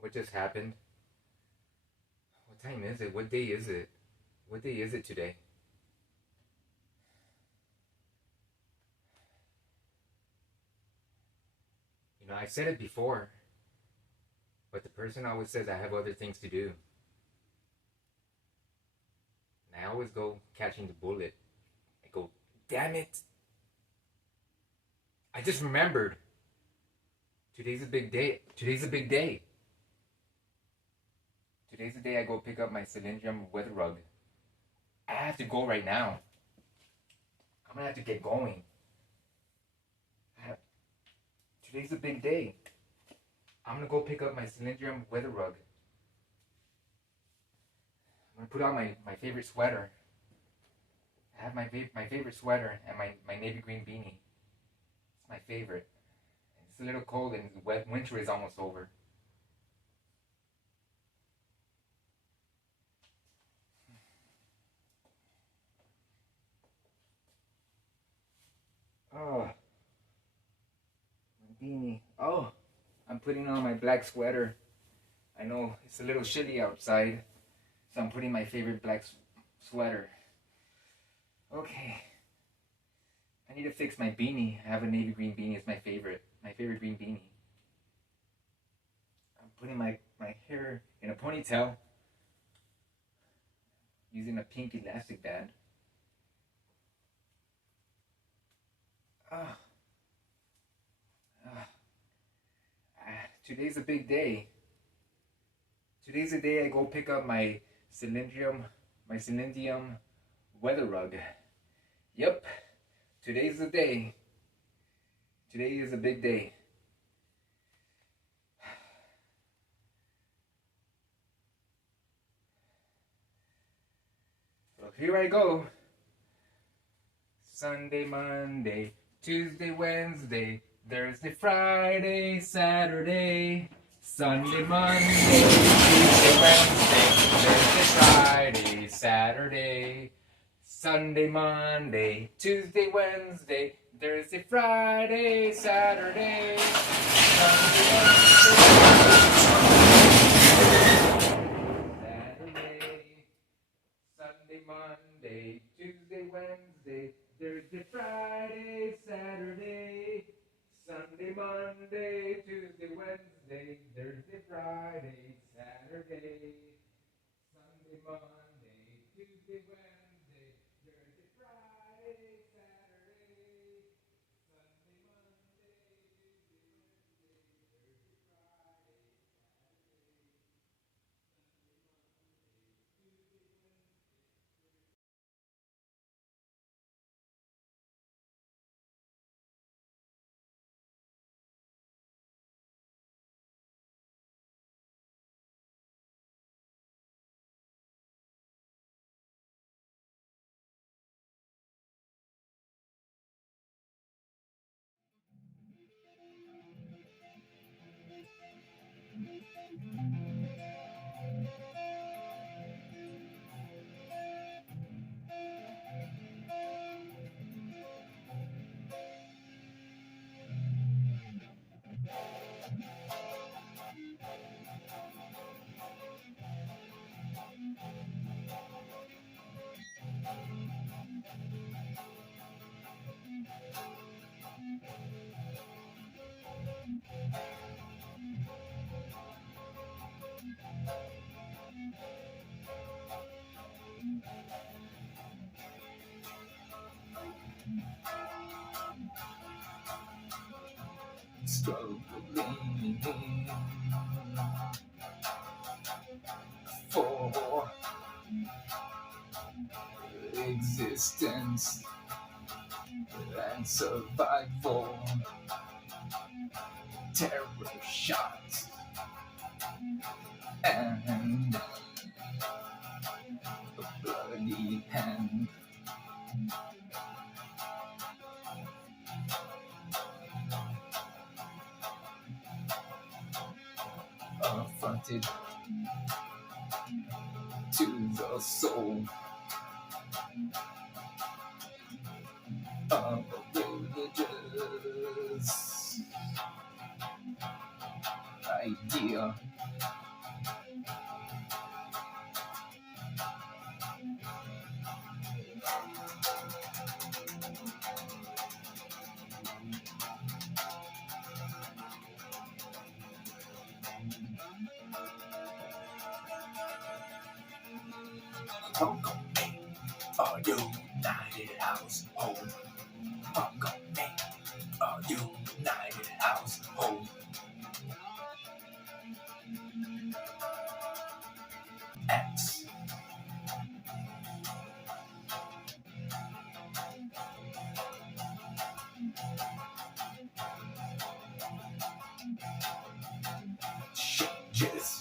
what just happened? What time is it? What day is it? What day is it today? You know, I said it before, but the person always says I have other things to do. And I always go catching the bullet. I go, damn it. I just remembered. Today's a big day. Today's a big day. Today's the day I go pick up my Cylindium Weather Rug. I have to go right now. I'm gonna have to get going. Today's a big day. I'm gonna go pick up my Cylindium Weather Rug. I'm gonna put on my favorite sweater. I have my favorite sweater and my navy green beanie. It's my favorite. It's a little cold and winter is almost over. Oh, my beanie. Oh, I'm putting on my black sweater. I know it's a little chilly outside, so I'm putting my favorite black sweater. Okay. I need to fix my beanie. I have a navy green beanie. It's my favorite green beanie. I'm putting my hair in a ponytail using a pink elastic band. Today's a big day. Today's the day I go pick up my Cylindium Weather Rug. Yep, today's the day. Today is a big day. So here I go. Sunday, Monday, Tuesday, Wednesday, Thursday, Friday, Saturday, Sunday, Monday, Tuesday, Wednesday, Thursday, Friday, Saturday, Sunday, Monday, Tuesday, Wednesday, Thursday, Friday, Saturday, Sunday, Monday, Tuesday, Wednesday, Thursday, Friday, Saturday, Sunday, Monday, Tuesday, Wednesday, Thursday, Friday, Saturday, Sunday, Monday, Tuesday, Wednesday, Thursday, Friday, Saturday, Sunday, Monday, struggling for existence and survival. Terror shots and a bloody hand. Affronted to the soul of religious idea. A united household. I'm gonna make a united household. X. Changes.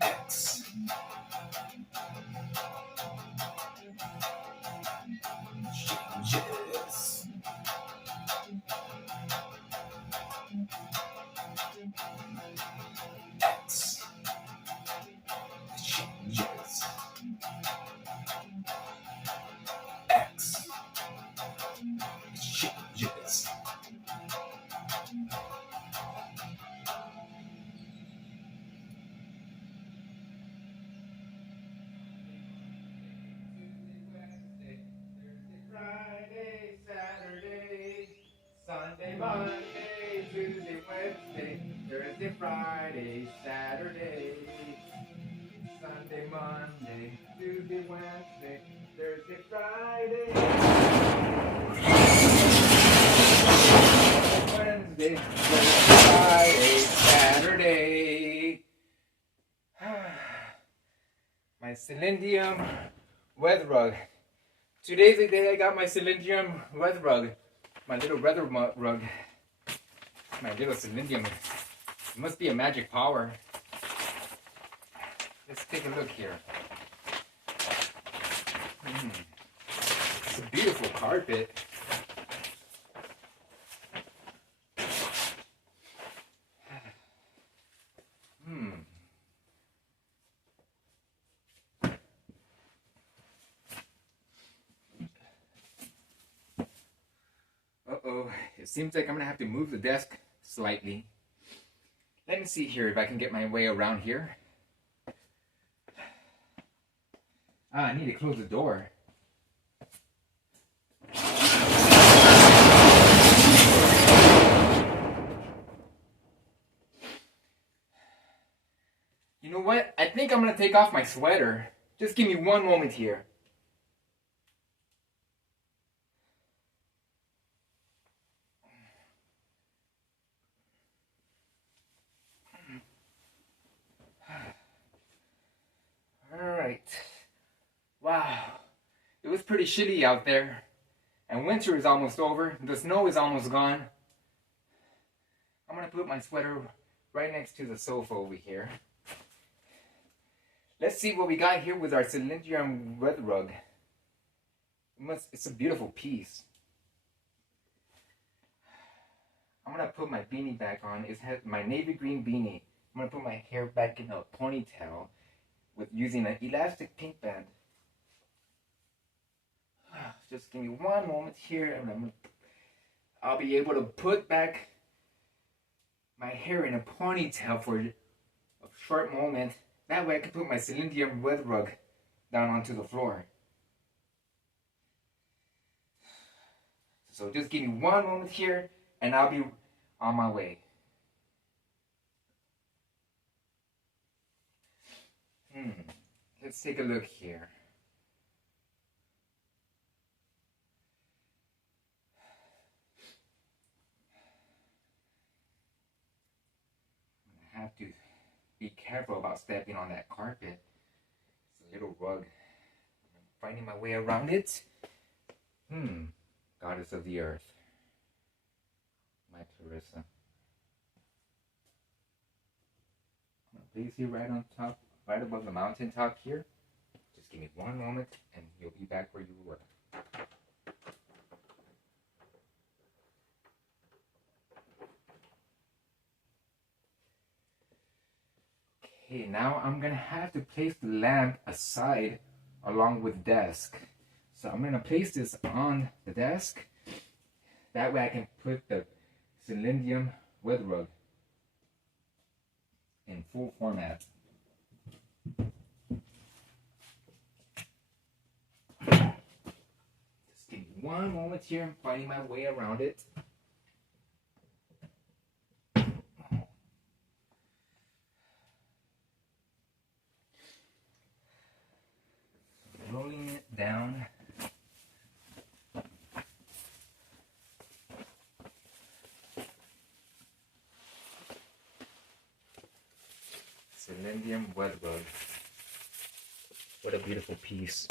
X. Changes. X. Changes. X. Changes. Friday, Saturday, Sunday, Monday, Tuesday, Wednesday, Thursday, Friday, Saturday, Sunday, Monday, Tuesday, Wednesday, Thursday, Friday, Wednesday, Thursday, Friday, Saturday. My Cylindium weather rug. Today's the day I got my Cylindium weather rug. My little weather rug. My little Cylindium. It must be a magic power. Let's take a look here. It's a beautiful carpet. Uh-oh, it seems like I'm gonna have to move the desk slightly. Let me see here if I can get my way around here. I need to close the door. You know what? I think I'm gonna take off my sweater. Just give me one moment here. Alright. Wow. It was pretty shitty out there. And winter is almost over. The snow is almost gone. I'm gonna put my sweater right next to the sofa over here. Let's see what we got here with our Cylindium weather rug. It's a beautiful piece. I'm gonna put my beanie back on. It has my navy green beanie. I'm gonna put my hair back in a ponytail with using an elastic pink band. Just give me one moment here, and I'll be able to put back my hair in a ponytail for a short moment. That way I can put my Cylindium weather rug down onto the floor. So just give me one moment here, and I'll be on my way. Let's take a look here. I have to be careful about stepping on that carpet. It's a little rug. I'm finding my way around it. Goddess of the earth. My Clarissa. I'm gonna place you right on top, right above the mountaintop here. Just give me one moment and you'll be back where you were. Okay, now I'm gonna have to place the lamp aside along with desk. So I'm gonna place this on the desk. That way I can put the Cylindium weather rug in in full format. Just give me one moment here. I'm finding my way around it. Rolling it down. Cylindium Rug Weather. What a beautiful piece.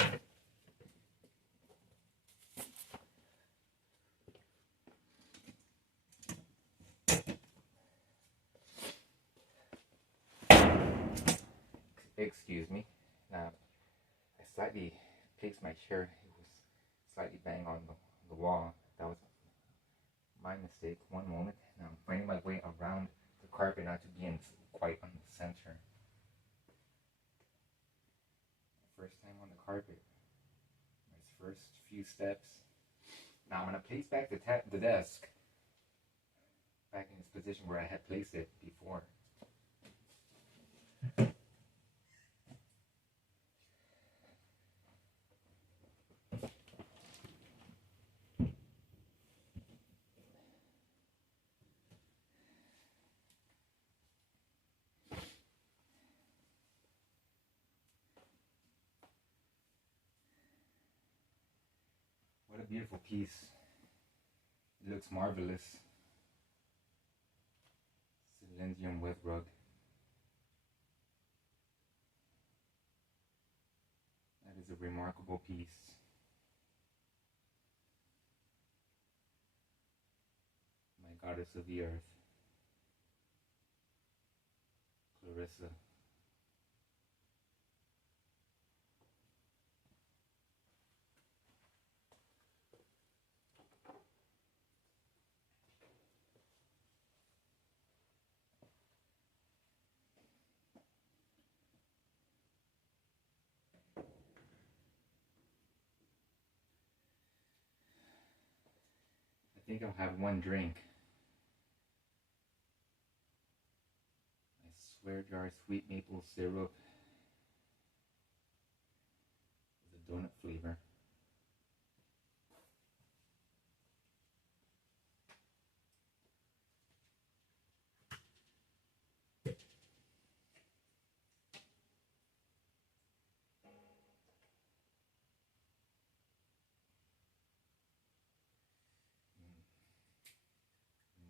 Excuse me. Now, I slightly placed my chair. It was slightly banged on the wall. That was my mistake. One moment. Now I'm finding my way around the carpet, not to be quite on the center. First time on the carpet. My first few steps. Now I'm going to place back the desk back in its position where I had placed it before. What a beautiful piece. It looks marvelous. Cylindium Rug Weather. That is a remarkable piece. My goddess of the earth, Clarissa. I think I'll have one drink. My Swaer Jar sweet maple syrup with a donut flavor.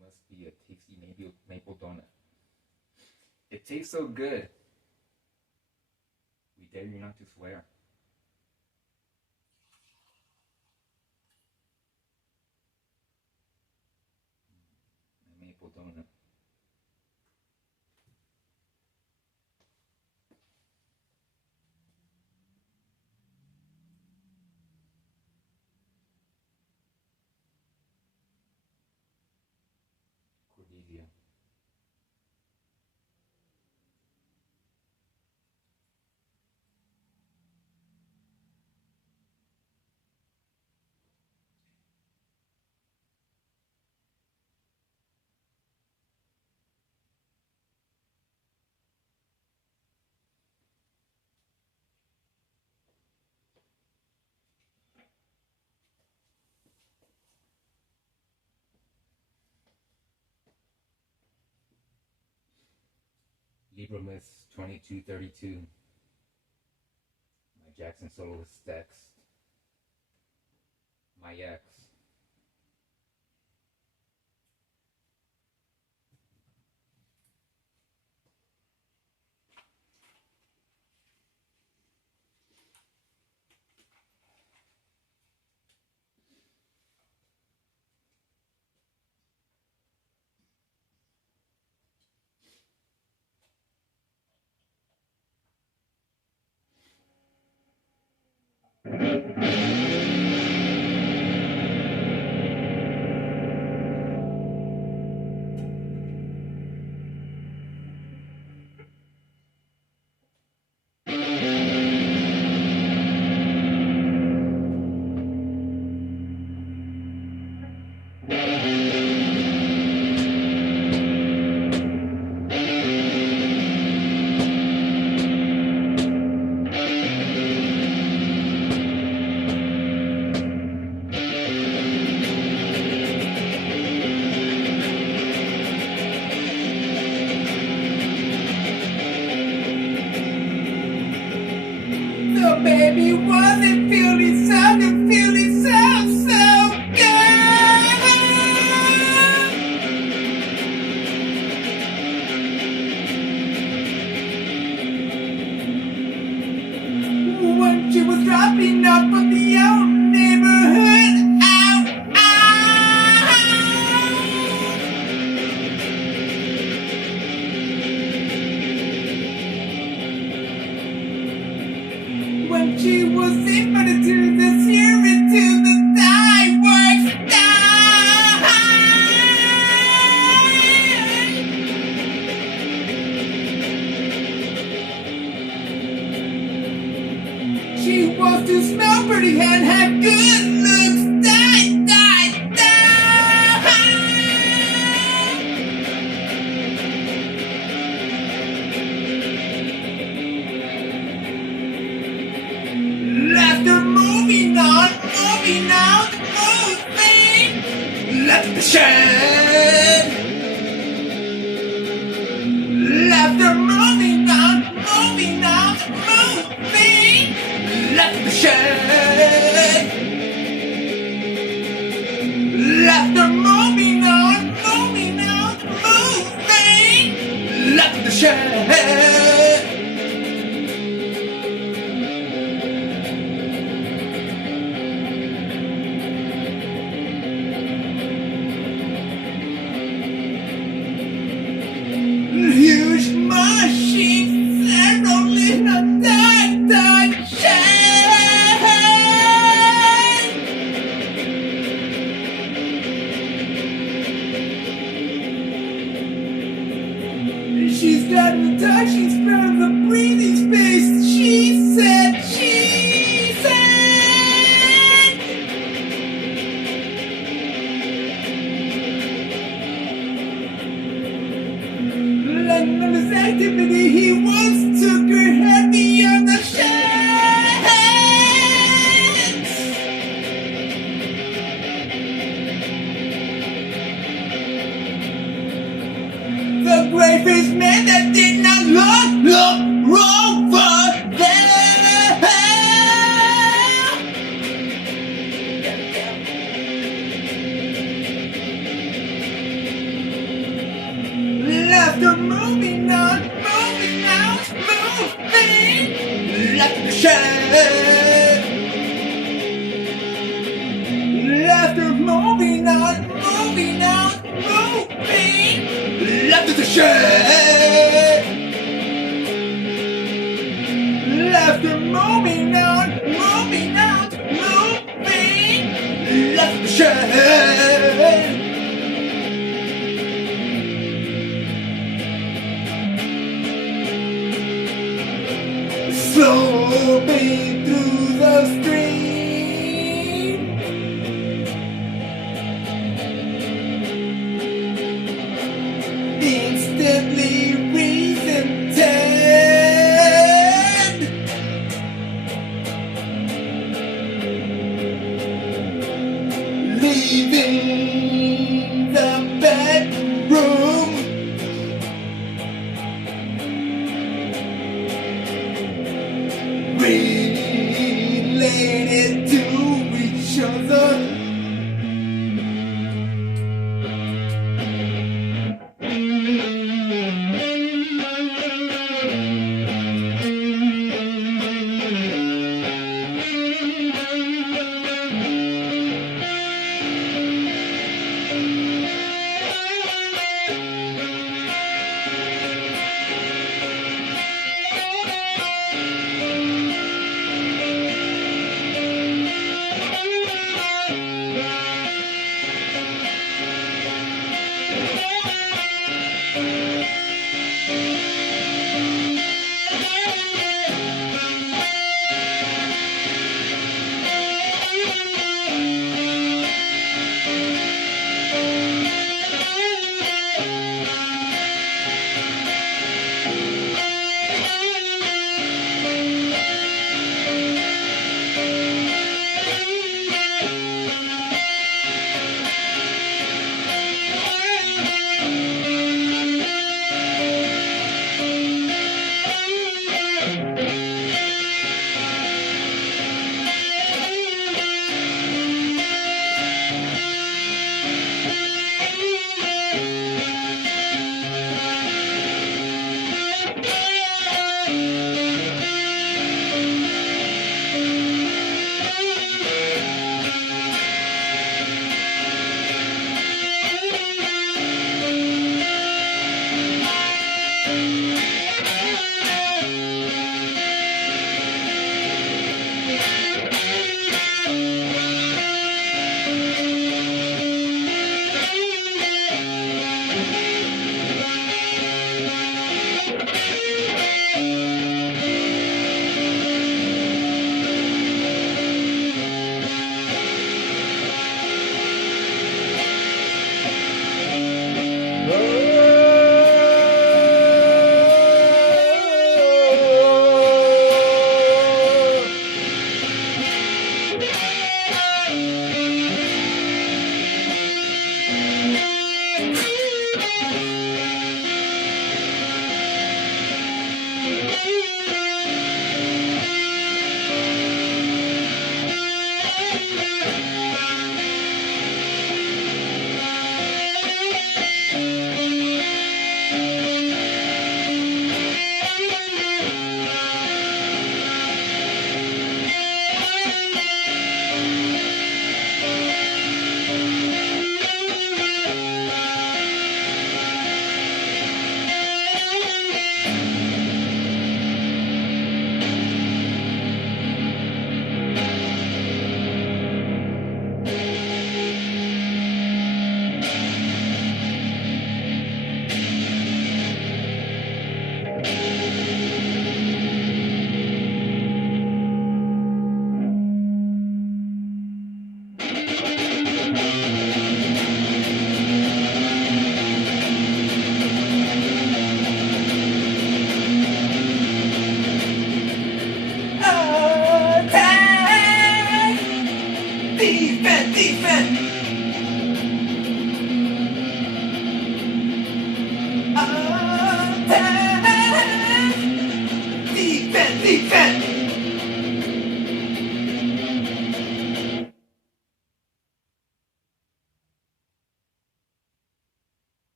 Must be a tasty maple donut. It tastes so good. We dare you not to swear. A maple donut. Cordelia. Libramus 2232. My Jackson soloist text. My ex. baby, was it feeling so good, feeling so good? When she was dropping off of the old neighborhood, ow, ow. When she was invited to the Sierra to the Thai works She was to smell pretty and have good looks. After moving on, moving. Left the shed. After moving on, moving. Left the shed. After moving on, moving. Left the shed. Huge machine, several in a tight shed. She's got the touch, she's found the breathing space. She said. And on this activity, he once took her heavy on the sheds. The gray-faced man that did not look over there. After moving on, left the shed. After moving on, left the shed. After moving on, left the shed. Slowing through the stream, instantly reason 10. Leaving the bedroom, related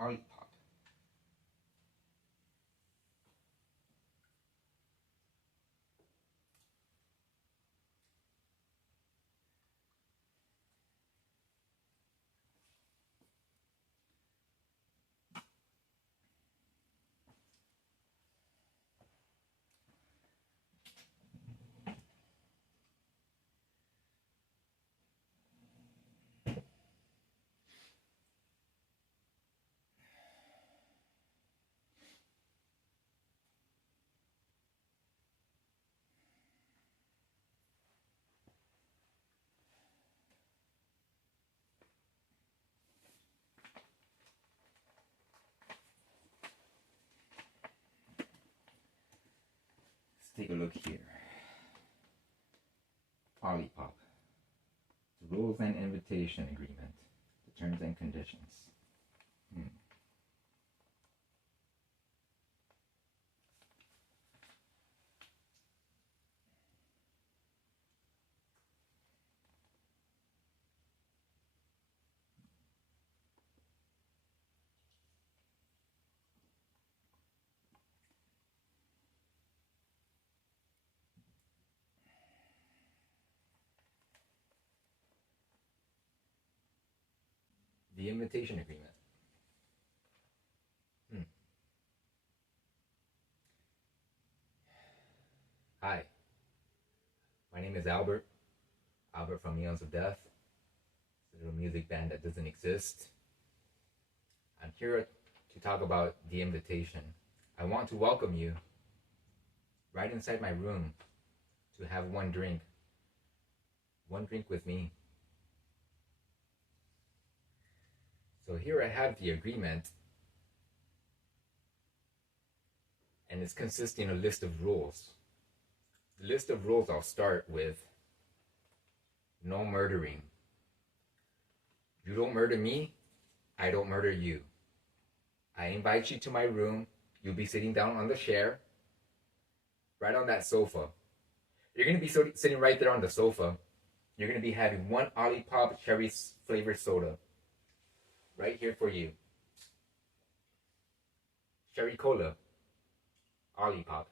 OLIPOP. Take a look here. OLIPOP. The Rules and Invitation Agreement. The Terms and Conditions. The Invitation Agreement. Hi, my name is Albert from Eons of Death. It's a little music band that doesn't exist. I'm here to talk about the invitation. I want to welcome you right inside my room to have one drink with me. So here I have the agreement, and it's consisting of a list of rules. The list of rules I'll start with: no murdering. You don't murder me, I don't murder you. I invite you to my room. You'll be sitting down on the chair, right on that sofa. You're going to be sitting right there on the sofa. You're going to be having one OLIPOP cherry flavored soda. Right here for you. Cherry cola. OLIPOP.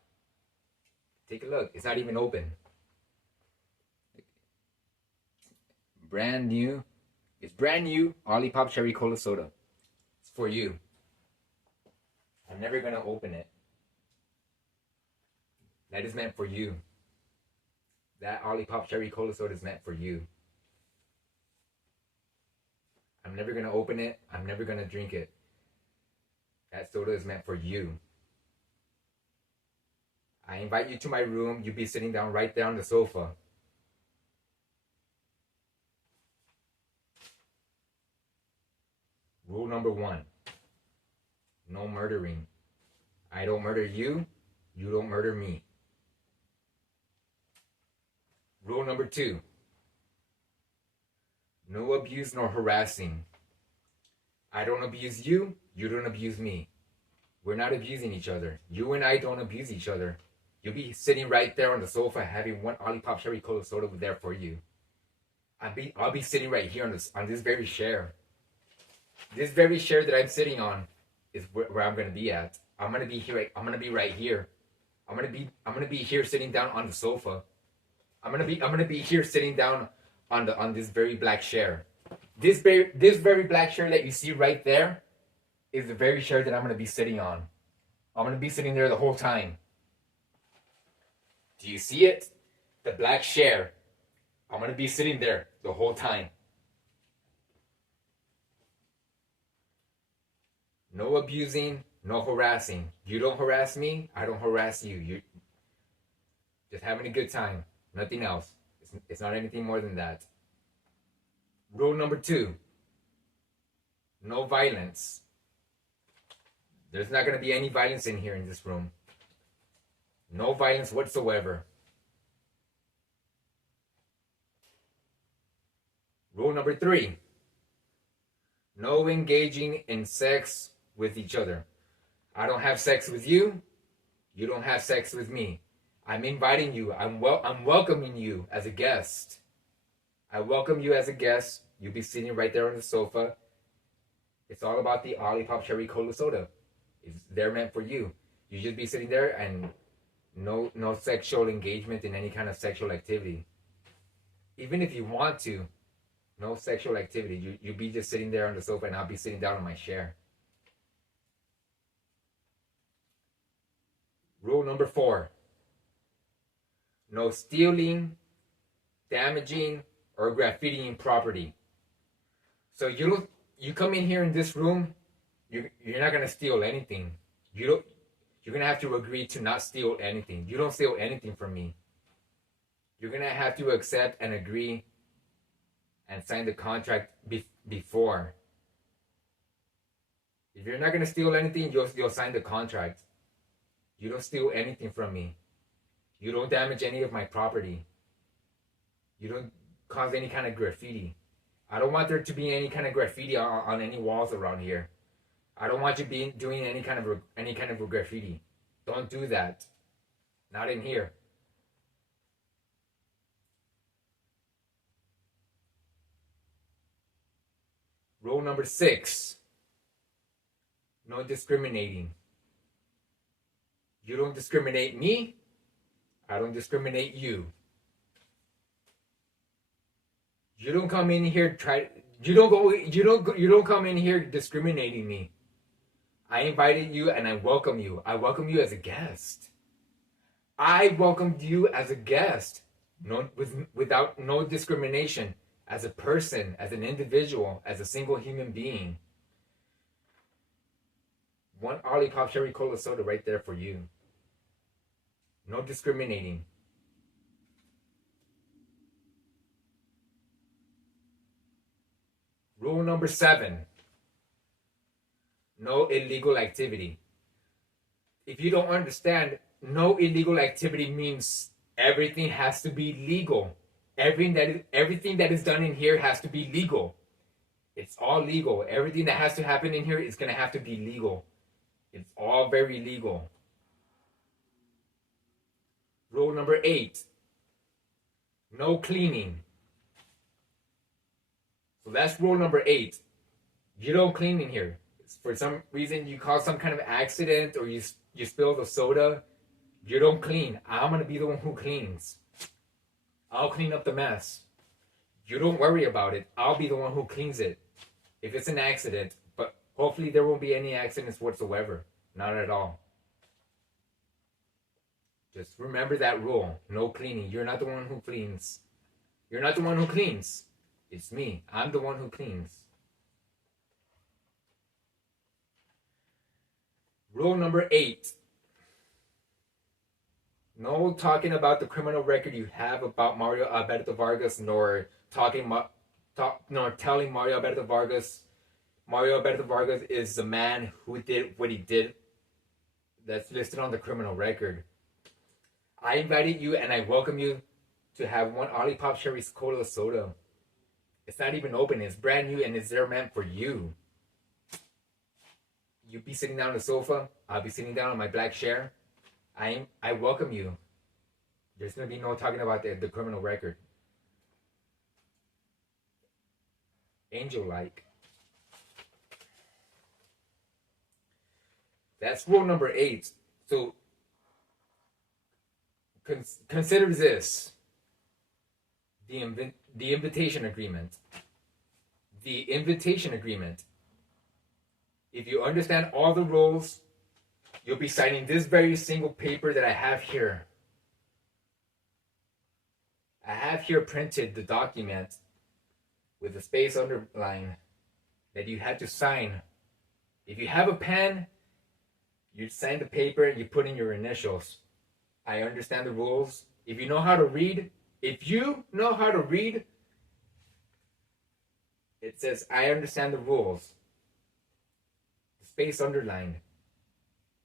Take a look. It's not even open. Brand new. It's brand new OLIPOP cherry cola soda. It's for you. I'm never going to open it. That is meant for you. That OLIPOP cherry cola soda is meant for you. I'm never going to open it. I'm never going to drink it. That soda is meant for you. I invite you to my room. You'll be sitting down right there on the sofa. Rule number 1. No murdering. I don't murder you. You don't murder me. Rule number 2. No abuse nor harassing. I don't abuse you. You don't abuse me. We're not abusing each other. You and I don't abuse each other. You'll be sitting right there on the sofa having one OLIPOP cherry cola soda there for you. I'll be sitting right here on this very chair. This very chair that I'm sitting on is where I'm gonna be at. I'm gonna be here. I'm gonna be right here. I'm gonna be here sitting down on the sofa. I'm gonna be here sitting down on this very black chair. This very black chair that you see right there is the very chair that I'm gonna be sitting on. I'm gonna be sitting there the whole time. Do you see it? The black chair. I'm gonna be sitting there the whole time. No abusing, no harassing. You don't harass me, I don't harass you. You're just having a good time. Nothing else. It's not anything more than that. Rule number 2. No violence. There's not going to be any violence in here in this room. No violence whatsoever. Rule number 3. No engaging in sex with each other. I don't have sex with you. You don't have sex with me. I'm inviting you. I'm welcoming you as a guest. I welcome you as a guest. You'll be sitting right there on the sofa. It's all about the OLIPOP Cherry Cola Soda. They're meant for you. You just be sitting there and no sexual engagement in any kind of sexual activity. Even if you want to, no sexual activity. You be just sitting there on the sofa and I'll be sitting down on my chair. Rule number 4. No stealing, damaging, or graffitiing property. So you come in here in this room, you're not gonna steal anything. You're gonna have to agree to not steal anything. You don't steal anything from me. You're gonna have to accept and agree and sign the contract before. If you're not gonna steal anything, you'll sign the contract. You don't steal anything from me. You don't damage any of my property. You don't cause any kind of graffiti. I don't want there to be any kind of graffiti on any walls around here. I don't want you doing any kind of graffiti. Don't do that. Not in here. Rule number 6. No discriminating. You don't discriminate me. I don't discriminate you. You don't come in here you don't come in here discriminating me. I invited you and I welcome you. I welcome you as a guest. I welcomed you as a guest. Without no discrimination. As a person, as an individual, as a single human being. One OLIPOP Cherry Cola Soda right there for you. No discriminating. Rule number 7. No illegal activity. If you don't understand, no illegal activity means everything has to be legal. Everything that is done in here has to be legal. It's all legal. Everything that has to happen in here is going to have to be legal. It's all very legal. Rule number 8. No cleaning. So that's rule number 8. You don't clean in here. For some reason you cause some kind of accident or you spill the soda. You don't clean. I'm going to be the one who cleans. I'll clean up the mess. You don't worry about it. I'll be the one who cleans it. If it's an accident, but hopefully there won't be any accidents whatsoever. Not at all. Just remember that rule. No cleaning. You're not the one who cleans. You're not the one who cleans. It's me. I'm the one who cleans. Rule number 8. No talking about the criminal record you have about Mario Alberto Vargas, nor telling Mario Alberto Vargas is the man who did what he did. That's listed on the criminal record. I invited you and I welcome you to have one OLIPOP Cherry Cola Soda. It's not even open. It's brand new and it's there meant for you. You be sitting down on the sofa. I'll be sitting down on my black chair. I welcome you. There's going to be no talking about the criminal record. Angel-like. That's rule number 8. So consider this. The invitation agreement. The invitation agreement. If you understand all the rules, you'll be signing this very single paper that I have here. I have here printed the document with a space underline that you had to sign. If you have a pen, you sign the paper and you put in your initials. I understand the rules. If you know how to read, it says, I understand the rules. The space underlined.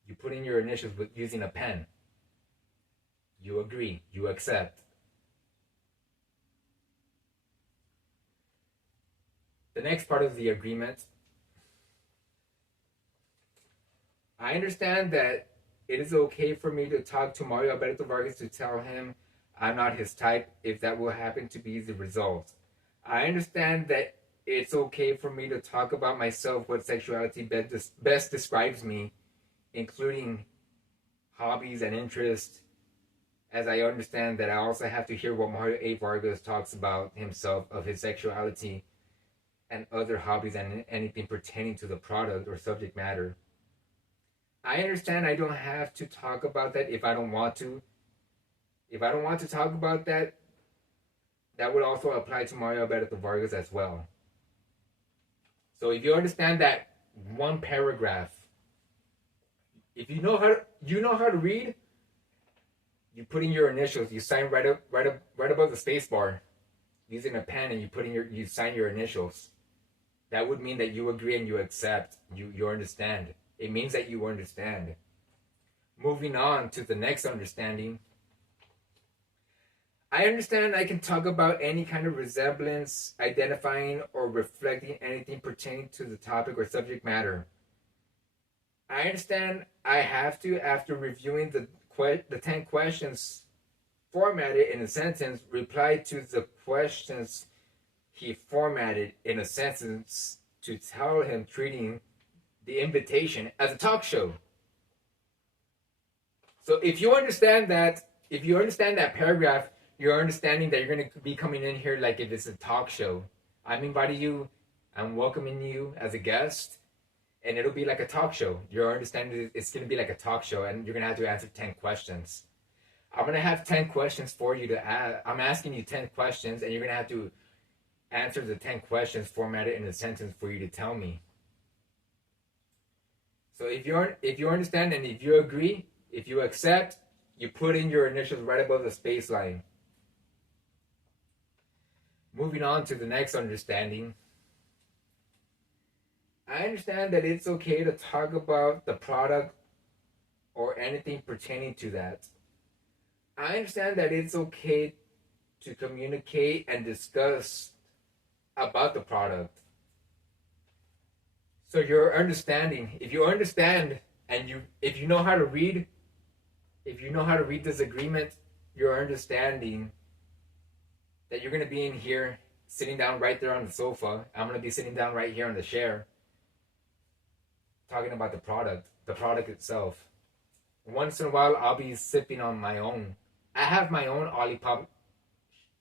You put in your initials using a pen. You agree. You accept. The next part of the agreement. I understand that it is okay for me to talk to Mario Alberto Vargas to tell him I'm not his type if that will happen to be the result. I understand that it's okay for me to talk about myself, what sexuality best describes me, including hobbies and interests, as I understand that I also have to hear what Mario A. Vargas talks about himself, of his sexuality and other hobbies and anything pertaining to the product or subject matter. I understand I don't have to talk about that if I don't want to. If I don't want to talk about that, that would also apply to Mario Alberto Vargas as well. So if you understand that one paragraph, if you know how to read, you put in your initials, you sign right above the space bar using a pen, and you sign your initials. That would mean that you agree and you accept, you understand. It means that you understand. Moving on to the next understanding. I understand I can talk about any kind of resemblance, identifying or reflecting anything pertaining to the topic or subject matter. I understand I have to, after reviewing the 10 questions formatted in a sentence, reply to the questions he formatted in a sentence to tell him, treating the invitation as a talk show. So if you understand that paragraph, you're understanding that you're going to be coming in here like if it's a talk show. I'm inviting you, I'm welcoming you as a guest, and it'll be like a talk show. You're understanding it's going to be like a talk show, and you're going to have to answer 10 questions. I'm going to have 10 questions for you to ask. I'm asking you 10 questions, and you're going to have to answer the 10 questions formatted in a sentence for you to tell me. So if you understand and if you agree, if you accept, you put in your initials right above the space line. Moving on to the next understanding. I understand that it's okay to talk about the product or anything pertaining to that. I understand that it's okay to communicate and discuss about the product. So you're understanding. If you understand and if you know how to read this agreement, you're understanding that you're going to be in here sitting down right there on the sofa. I'm going to be sitting down right here on the chair talking about the product itself. Once in a while, I'll be sipping on my own. I have my own OLIPOP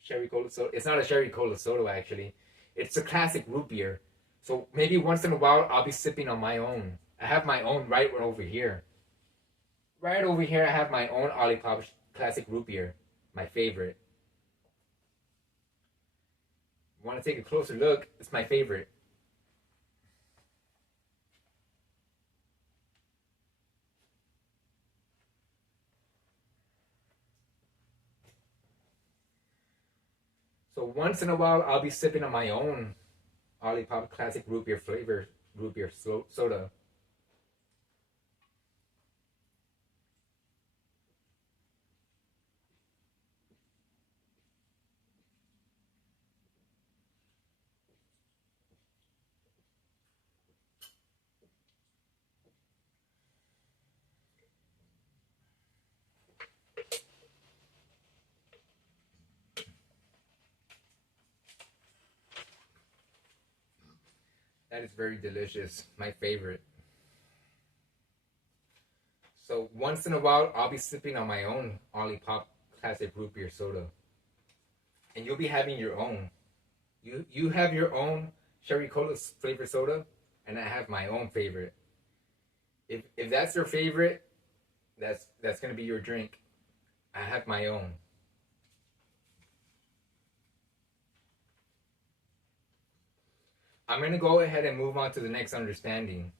Sherry Cola Soda. It's not a Sherry Cola Soda, actually. It's a classic root beer. So maybe once in a while, I'll be sipping on my own. I have my own right over here. Right over here, I have my own OLIPOP classic root beer. My favorite. Want to take a closer look? It's my favorite. So once in a while, I'll be sipping on my own OLIPOP classic root beer flavor root beer soda. That is very delicious. My favorite. So once in a while, I'll be sipping on my own OLIPOP classic root beer soda. And you'll be having your own. You have your own Sherry Cola flavor soda, and I have my own favorite. If that's your favorite, that's gonna be your drink. I have my own. I'm gonna go ahead and move on to the next understanding.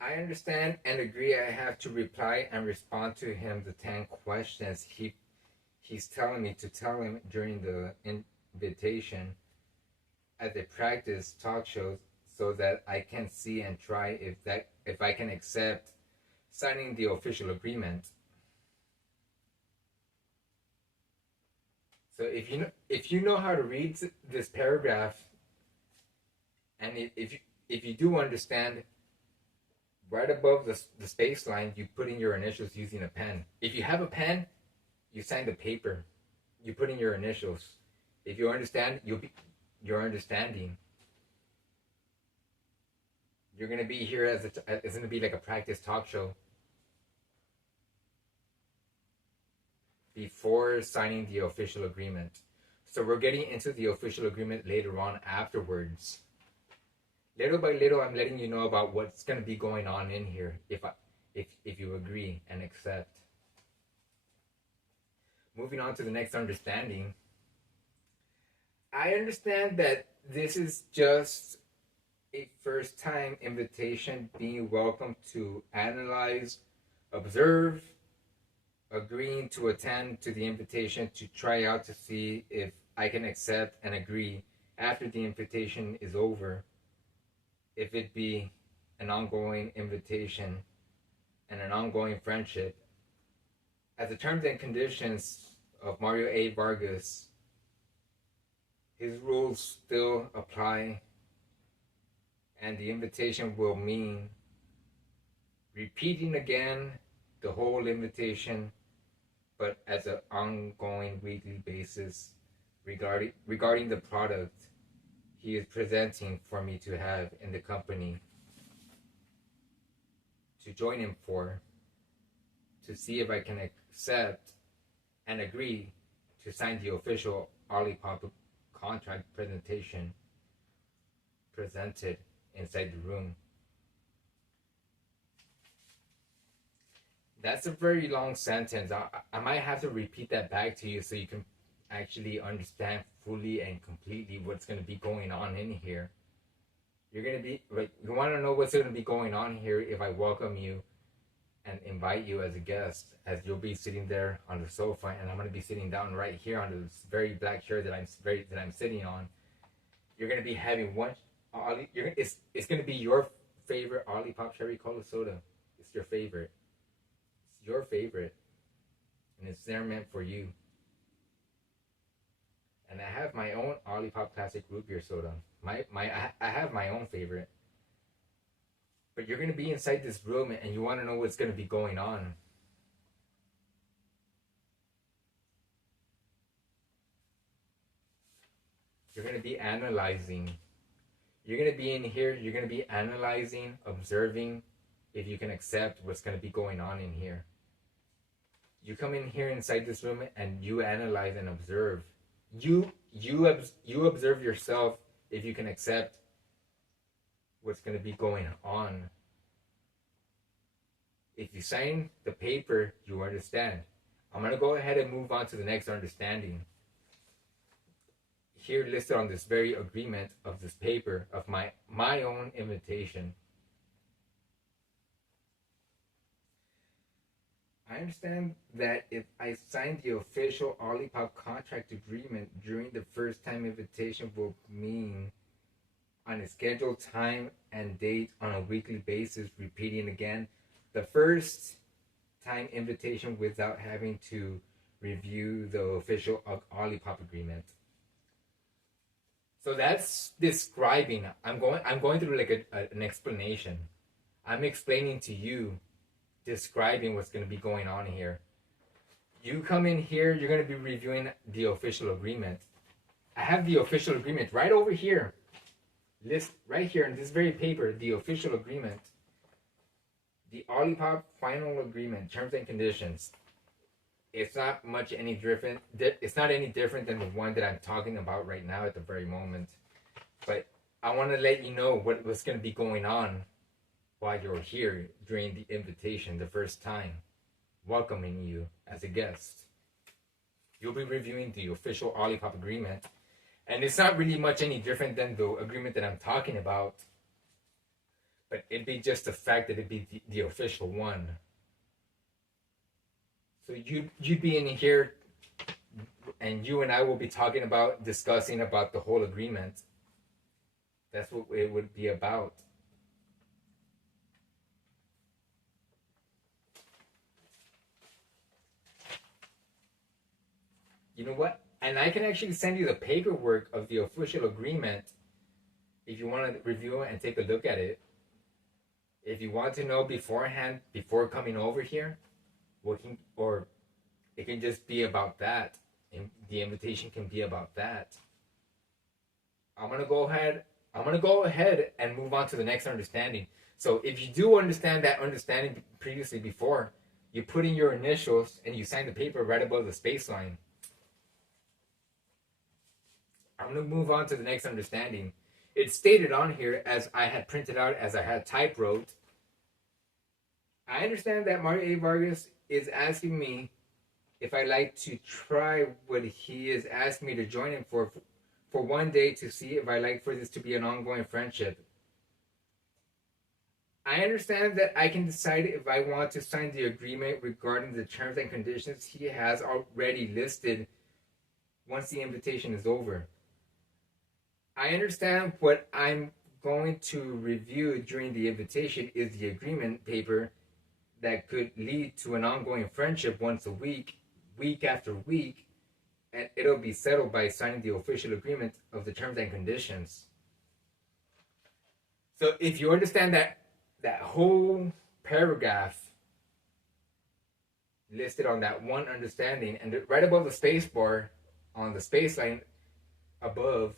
I understand and agree I have to reply and respond to him the 10 questions he's telling me to tell him during the invitation at the practice talk shows, so that I can see and try if I can accept signing the official agreement. So if you know how to read this paragraph, and if you do understand right above the space line, you put in your initials using a pen. If you have a pen, you sign the paper. You put in your initials. If you understand, you're understanding. You're gonna be here as it's gonna be like a practice talk show before signing the official agreement. So we're getting into the official agreement later on afterwards. Little by little, I'm letting you know about what's going to be going on in here if you agree and accept. Moving on to the next understanding. I understand that this is just a first time invitation being welcome to analyze, observe, agreeing to attend to the invitation to try out to see if I can accept and agree after the invitation is over, if it be an ongoing invitation and an ongoing friendship. As the terms and conditions of Mario A. Vargas, his rules still apply, and the invitation will mean repeating again the whole invitation, but as an ongoing weekly basis regarding the product he is presenting for me to have in the company, to join him for, to see if I can accept and agree to sign the official OLIPOP contract presentation presented inside the room. That's a very long sentence. I might have to repeat that back to you so you can actually understand fully and completely what's going to be going on in here. You're going to be, like, you want to know what's going to be going on here if I welcome you and invite you as a guest, as you'll be sitting there on the sofa, and I'm going to be sitting down right here on this very black chair that I'm sitting on. You're going to be having one, it's going to be your favorite OLIPOP Cherry Cola Soda. It's your favorite. Your favorite, and it's there meant for you. And I have my own OLIPOP Classic Root Beer Soda. I have my own favorite. But you're gonna be inside this room, and you want to know what's gonna be going on. You're gonna be analyzing. You're gonna be in here. You're gonna be analyzing, observing, if you can accept what's gonna be going on in here. You come in here inside this room and you analyze and observe. You observe yourself if you can accept what's going to be going on. If you sign the paper, you understand. I'm going to go ahead and move on to the next understanding. Here listed on this very agreement of this paper of my own invitation. I understand that if I sign the official OLIPOP contract agreement during the first time invitation will mean on a scheduled time and date on a weekly basis, repeating again the first time invitation without having to review the official OLIPOP agreement. So that's describing. I'm going through like an explanation. I'm explaining to you, describing what's going to be going on here. You come in here, you're going to be reviewing the official agreement. I have the official agreement right over here. List right here in this very paper, the official agreement. The OLIPOP final agreement, terms and conditions. It's not much any different. It's not any different than the one that I'm talking about right now at the very moment. But I want to let you know what's going to be going on while you're here during the invitation the first time, welcoming you as a guest. You'll be reviewing the official OLIPOP agreement, and it's not really much any different than the agreement that I'm talking about, but it'd be just the fact that it'd be the official one. So you'd be in here, and you and I will be discussing about the whole agreement. That's what it would be about. You know what? And I can actually send you the paperwork of the official agreement if you want to review it and take a look at it. If you want to know beforehand, before coming over here, or it can just be about that. And the invitation can be about that. I'm gonna go ahead and move on to the next understanding. So if you do understand that understanding previously before, you put in your initials and you sign the paper right above the space line. I'm gonna move on to the next understanding. It's stated on here as I had printed out, as I had type wrote. I understand that Mario A. Vargas is asking me if I like to try what he is asking me to join him for one day, to see if I like for this to be an ongoing friendship. I understand that I can decide if I want to sign the agreement regarding the terms and conditions he has already listed once the invitation is over. I understand what I'm going to review during the invitation is the agreement paper that could lead to an ongoing friendship once a week, week after week, and it'll be settled by signing the official agreement of the terms and conditions. So if you understand that whole paragraph listed on that one understanding, and right above the space bar on the space line above,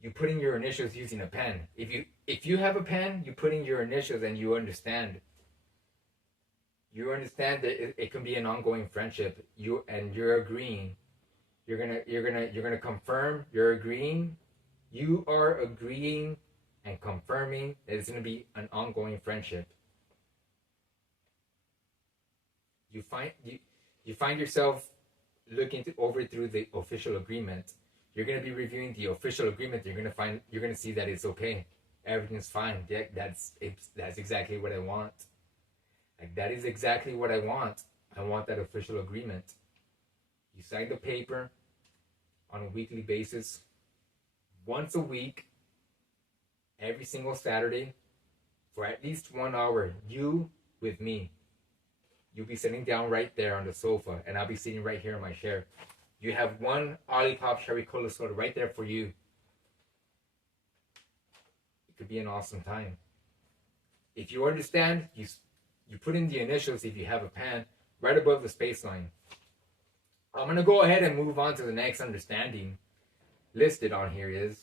you put in your initials using a pen. If you have a pen, you put in your initials and you understand. You understand that it can be an ongoing friendship. You're agreeing. You're gonna confirm. You're agreeing. You are agreeing and confirming that it's gonna be an ongoing friendship. You find yourself looking over through the official agreement. You're gonna be reviewing the official agreement. You're gonna see that it's okay. Everything's fine. Yeah, that's exactly what I want. Like, that is exactly what I want. I want that official agreement. You sign the paper on a weekly basis, once a week, every single Saturday, for at least 1 hour. You with me. You'll be sitting down right there on the sofa, and I'll be sitting right here in my chair. You have one OLIPOP Cherry Cola Soda right there for you. It could be an awesome time. If you understand, you put in the initials, if you have a pen, right above the space line. I'm going to go ahead and move on to the next understanding listed on here is,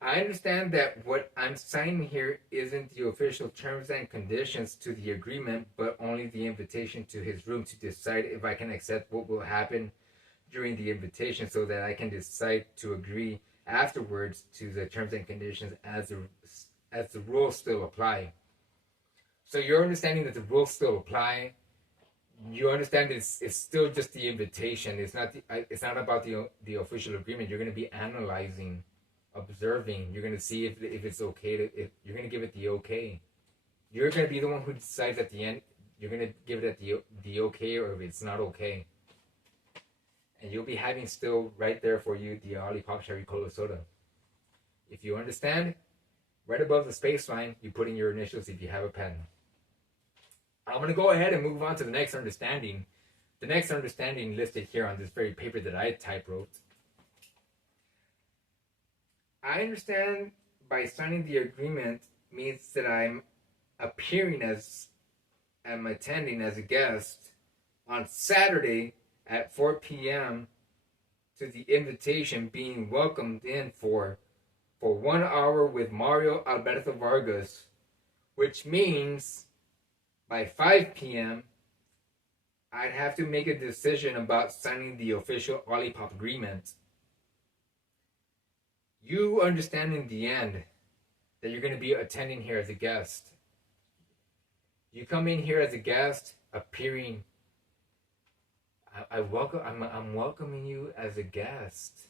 I understand that what I'm signing here isn't the official terms and conditions to the agreement, but only the invitation to his room to decide if I can accept what will happen during the invitation, so that I can decide to agree afterwards to the terms and conditions as the rules still apply. So you're understanding that the rules still apply. You understand it's still just the invitation. It's not about the official agreement. You're going to be analyzing, observing. You're going to see if it's okay if you're going to give it the okay. You're going to be the one who decides at the end. You're going to give it the okay, or if it's not okay. And you'll be having still right there for you the OLIPOP Cherry Cola Soda. If you understand, right above the space line, you put in your initials if you have a pen. I'm going to go ahead and move on to the next understanding. The next understanding listed here on this very paper that I type wrote. I understand by signing the agreement means that I'm attending as a guest on Saturday at 4 p.m. to the invitation being welcomed in for 1 hour with Mario Alberto Vargas, which means by 5 p.m., I'd have to make a decision about signing the official OLIPOP agreement. You understand in the end that you're going to be attending here as a guest. You come in here as a guest, appearing. I'm welcoming you as a guest.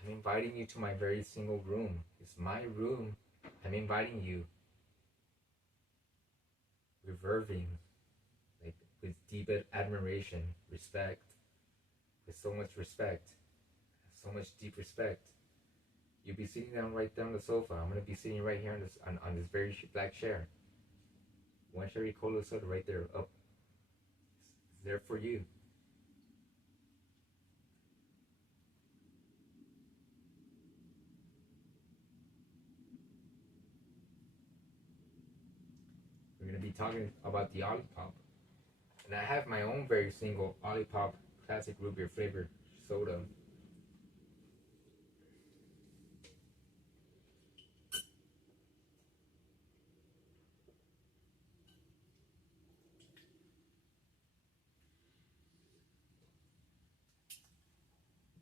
I'm inviting you to my very single room. It's my room. I'm inviting you. Reverbing, like with deep admiration, respect, with so much respect, so much deep respect. You'll be sitting down right there on the sofa. I'm gonna be sitting right here on this very black chair. One Cherry Cola Soda right there, up. It's there for you. We're going to be talking about the OLIPOP. And I have my own very single OLIPOP Classic Root Beer Flavor Soda.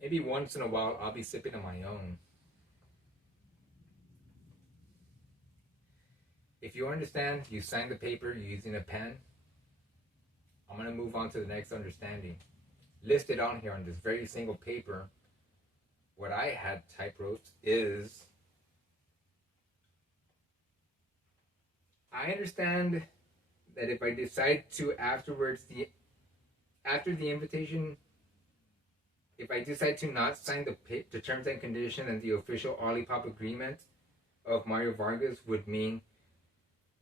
Maybe once in a while I'll be sipping on my own. If you understand, you sign the paper using a pen. I'm going to move on to the next understanding. Listed on here on this very single paper, what I had typewrote is, I understand that if I decide to afterwards, after the invitation, if I decide to not sign the terms and conditions and the official OLIPOP agreement of Mario Vargas would mean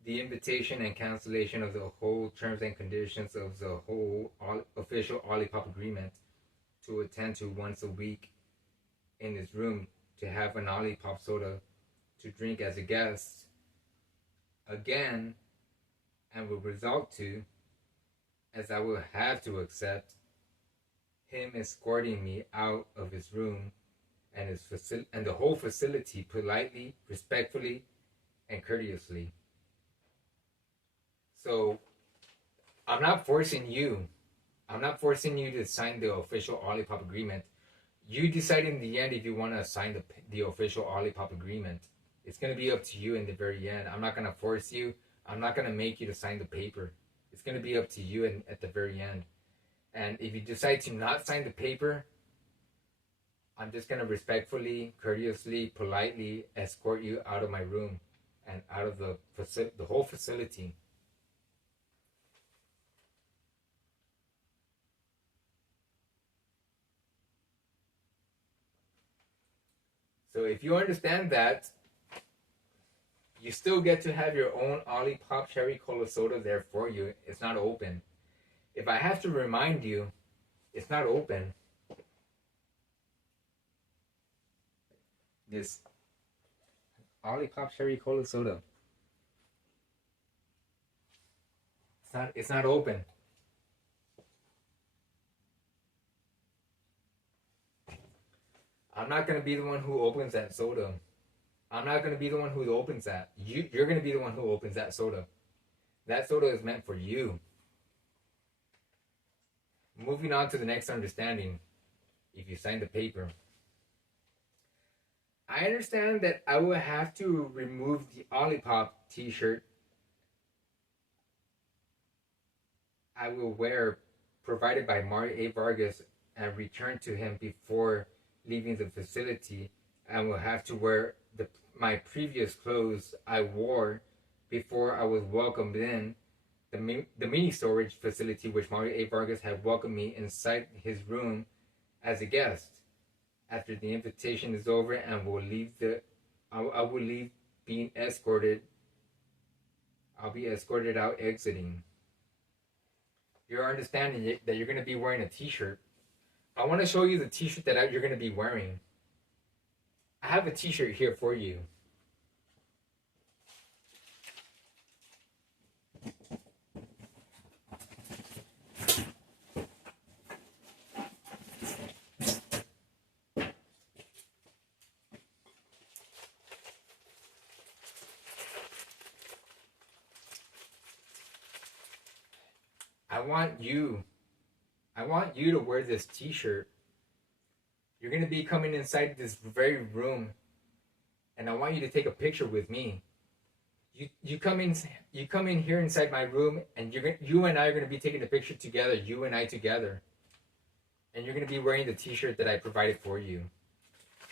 the invitation and cancellation of the whole terms and conditions of the whole official OLIPOP agreement to attend to once a week in his room to have an OLIPOP soda to drink as a guest again, and will result to, as I will have to accept, him escorting me out of his room and the whole facility politely, respectfully, and courteously. So, I'm not forcing you. I'm not forcing you to sign the official OLIPOP agreement. You decide in the end if you want to sign the official OLIPOP agreement. It's going to be up to you in the very end. I'm not going to force you. I'm not going to make you to sign the paper. It's going to be up to you at the very end. And if you decide to not sign the paper, I'm just going to respectfully, courteously, politely escort you out of my room and out of the whole facility. So if you understand that, you still get to have your own OLIPOP Cherry Cola Soda there for you. It's not open. If I have to remind you, it's not open. This OLIPOP Cherry Cola Soda. It's not open. I'm not going to be the one who opens that soda. I'm not going to be the one who opens that. You're going to be the one who opens that soda. That soda is meant for you. Moving on to the next understanding. If you sign the paper, I understand that I will have to remove the OLIPOP t-shirt I will wear provided by Mario A. Vargas and return to him before leaving the facility, and will have to wear my previous clothes I wore before I was welcomed in the mini storage facility which Mario A. Vargas had welcomed me inside his room as a guest. After the invitation is over and I will leave being escorted. I'll be escorted out exiting. You're understanding that you're going to be wearing a t-shirt. I want to show you the t-shirt that you're going to be wearing. I have a t-shirt here for you. I want you to wear this t-shirt. You're going to be coming inside this very room, and I want you to take a picture with me. You come in here inside my room, and you and I are going to be taking a picture together, you and I together. And you're going to be wearing the t-shirt that I provided for you.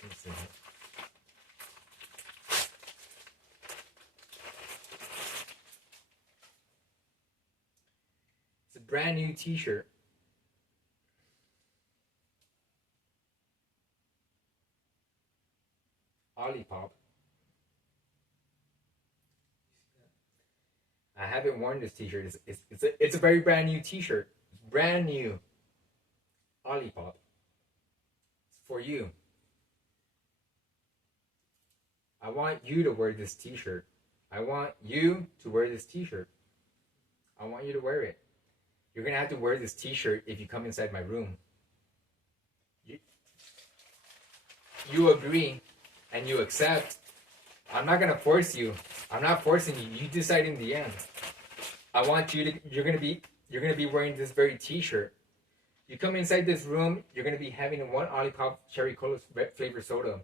Let me see. It's a brand new t-shirt. OLIPOP. I haven't worn this t-shirt. It's a very brand new t-shirt. It's brand new. OLIPOP. It's for you. I want you to wear this t-shirt. I want you to wear this t-shirt. I want you to wear it. You're going to have to wear this t-shirt if you come inside my room. You agree and you accept. I'm not going to force you. I'm not forcing you. You decide in the end. I want you to, you're going to be wearing this very t-shirt. You come inside this room, you're going to be having one OLIPOP cherry cola flavor soda.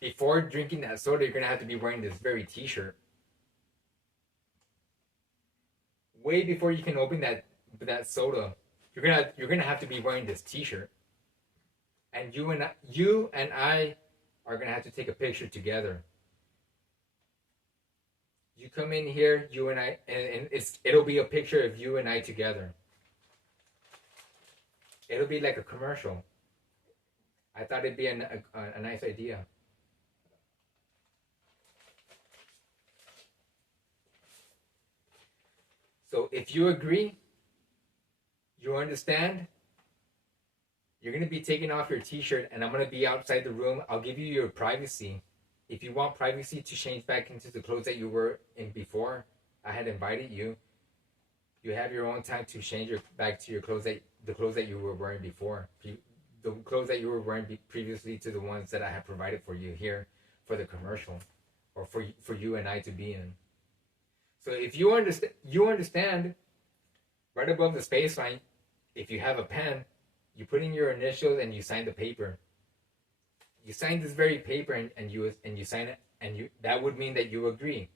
Before drinking that soda, you're going to have to be wearing this very t-shirt. Way before you can open that soda, you're gonna have to be wearing this t-shirt. And you and I are gonna have to take a picture together. You come in here, you and I, and it'll be a picture of you and I together. It'll be like a commercial. I thought it'd be a nice idea. So if you agree, you understand, you're going to be taking off your t-shirt and I'm going to be outside the room. I'll give you your privacy. If you want privacy to change back into the clothes that you were in before, I had invited you. You have your own time to change back to your clothes, the clothes that you were wearing before. The clothes that you were wearing previously to the ones that I had provided for you here for the commercial, or for you and I to be in. So if you understand, right above the space line, if you have a pen, you put in your initials and you sign the paper. You sign this very paper and you sign it, and that would mean that you agree.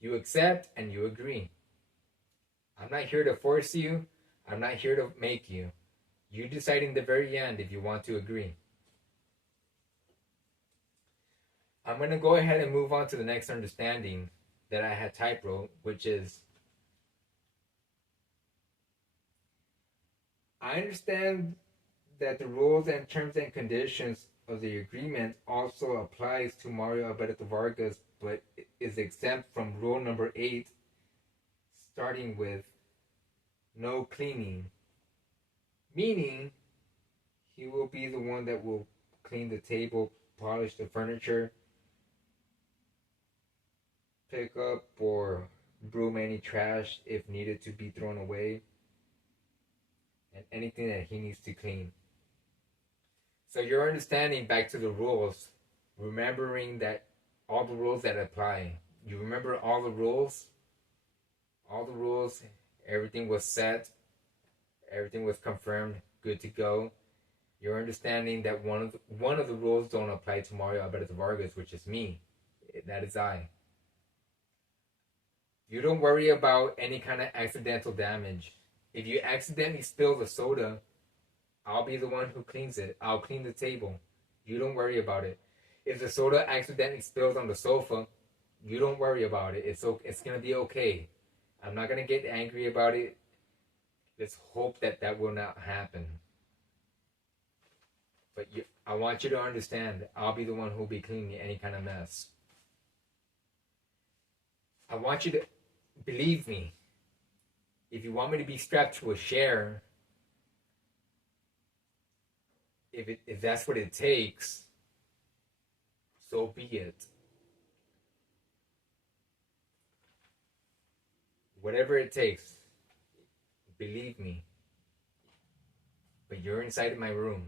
You accept and you agree. I'm not here to force you. I'm not here to make you. You decide in the very end if you want to agree. I'm going to go ahead and move on to the next understanding that I had typewrote, which is, I understand that the rules and terms and conditions of the agreement also applies to Mario Alberto Vargas, but is exempt from rule number 8, starting with no cleaning. Meaning, he will be the one that will clean the table, polish the furniture, pick up or broom any trash if needed to be thrown away, and anything that he needs to clean. So you're understanding back to the rules, remembering that all the rules that apply. You remember all the rules, everything was set, everything was confirmed, good to go. You're understanding that one of the rules don't apply to Mario Alberto Vargas, which is me. That is I. You don't worry about any kind of accidental damage. If you accidentally spill the soda, I'll be the one who cleans it. I'll clean the table. You don't worry about it. If the soda accidentally spills on the sofa, you don't worry about it. It's going to be okay. I'm not going to get angry about it. Let's hope that will not happen. But I want you to understand, I'll be the one who will be cleaning any kind of mess. I want you to believe me. If you want me to be strapped to a chair, if that's what it takes, so be it. Whatever it takes, believe me. But you're inside of my room.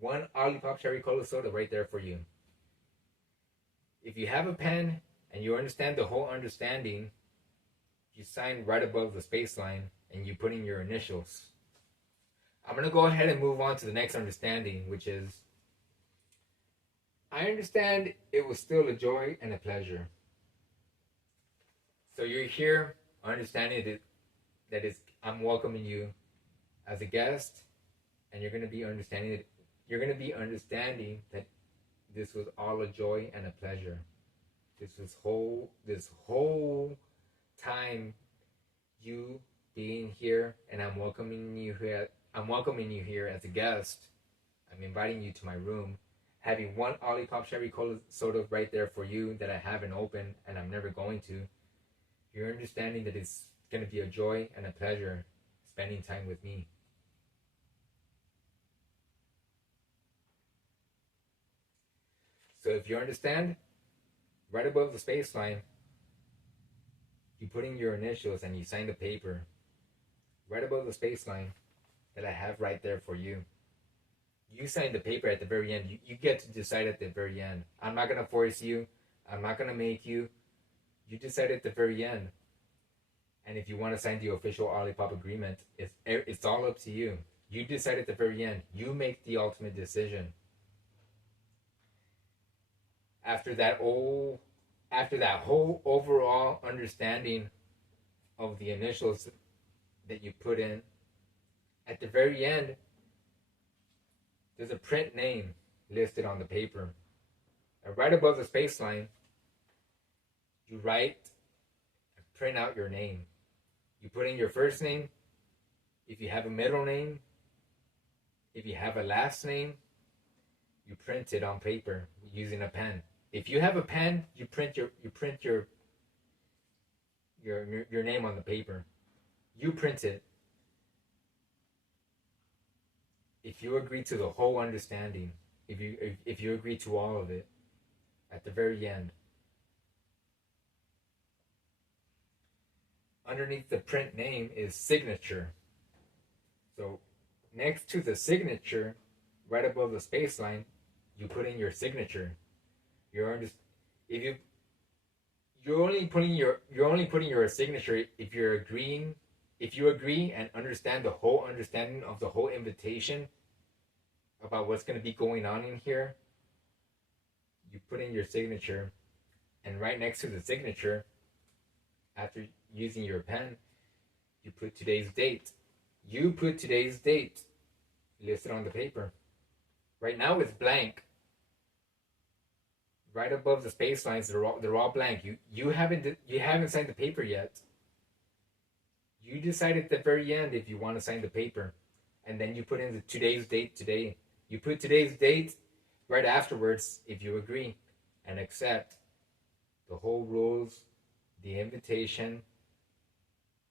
One OLIPOP Cherry Cola Soda right there for you. If you have a pen and you understand the whole understanding, you sign right above the space line and you put in your initials. I'm going to go ahead and move on to the next understanding, which is, I understand it was still a joy and a pleasure. So you're here understanding that I'm welcoming you as a guest, and you're going to be understanding that this was all a joy and a pleasure. This whole time you being here, and I'm welcoming you here. I'm welcoming you here as a guest. I'm inviting you to my room, having one OLIPOP Cherry Cola Soda right there for you that I haven't opened and I'm never going to. You're understanding that it's going to be a joy and a pleasure spending time with me. So if you understand, right above the space line, you put in your initials and you sign the paper right above the space line that I have right there for you. You sign the paper at the very end. You get to decide at the very end. I'm not going to force you. I'm not going to make you. You decide at the very end. And if you want to sign the official OLIPOP agreement, it's all up to you. You decide at the very end. You make the ultimate decision. After that whole overall understanding of the initials that you put in, at the very end, there's a print name listed on the paper. And right above the space line, you write and print out your name. You put in your first name, if you have a middle name, if you have a last name, you print it on paper using a pen. If you have a pen, you print your name on the paper. You print it. If you agree to the whole understanding, if you agree to all of it, at the very end, underneath the print name is signature. So next to the signature, right above the space line, you put in your signature. You're only putting your signature if you agree and understand the whole understanding of the whole invitation about what's going to be going on in here. You put in your signature, and right next to the signature, after using your pen, you put today's date. You put today's date listed on the paper. Right now it's blank. Right above the space lines, they're all blank. You haven't signed the paper yet. You decide at the very end if you want to sign the paper, and then you put in the today's date today. You put today's date right afterwards if you agree and accept the whole rules, the invitation,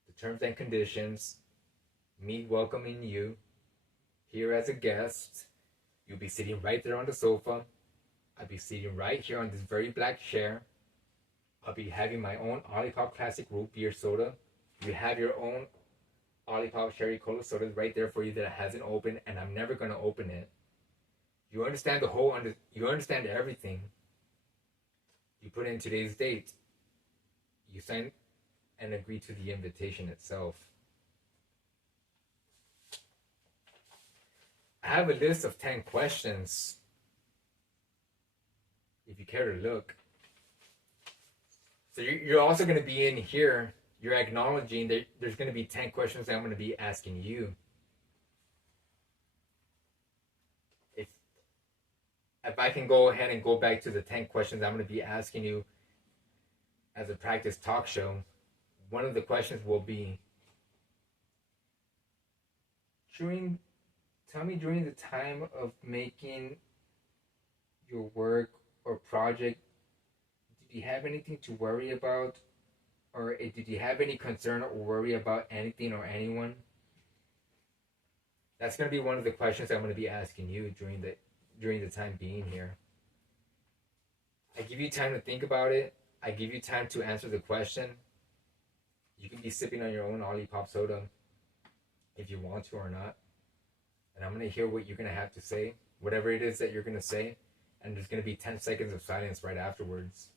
the terms and conditions, me welcoming you here as a guest. You'll be sitting right there on the sofa. I'll be sitting right here on this very black chair. I'll be having my own OLIPOP Classic Root Beer Soda. You have your own OLIPOP Cherry Cola Soda right there for you that hasn't opened, and I'm never going to open it. You understand you understand everything. You put in today's date. You sign and agree to the invitation itself. I have a list of 10 questions, if you care to look. So you're also going to be in here, you're acknowledging that there's going to be 10 questions that I'm going to be asking you. If I can go ahead and go back to the 10 questions I'm going to be asking you as a practice talk show, one of the questions will be, tell me during the time of making your work or project, did you have anything to worry about, or did you have any concern or worry about anything or anyone? That's going to be one of the questions I'm going to be asking you during the time being here. I give you time to think about it. I give you time to answer the question. You can be sipping on your own OLIPOP soda if you want to or not. And I'm going to hear what you're going to have to say, whatever it is that you're going to say. And there's going to be 10 seconds of silence right afterwards.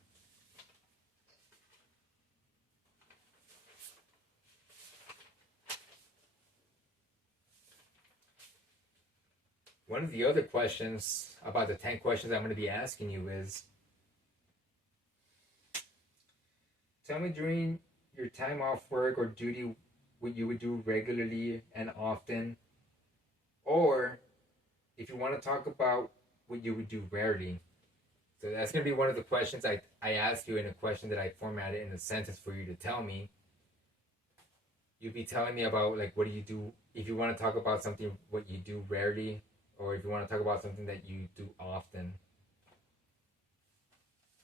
One of the other questions about the 10 questions I'm going to be asking you is, tell me during your time off work or duty what you would do regularly and often, or if you want to talk about what you would do rarely. So that's going to be one of the questions I ask you in a question that I formatted in a sentence for you to tell me. You'd be telling me about, like, what do you do, if you want to talk about something, what you do rarely, or if you want to talk about something that you do often.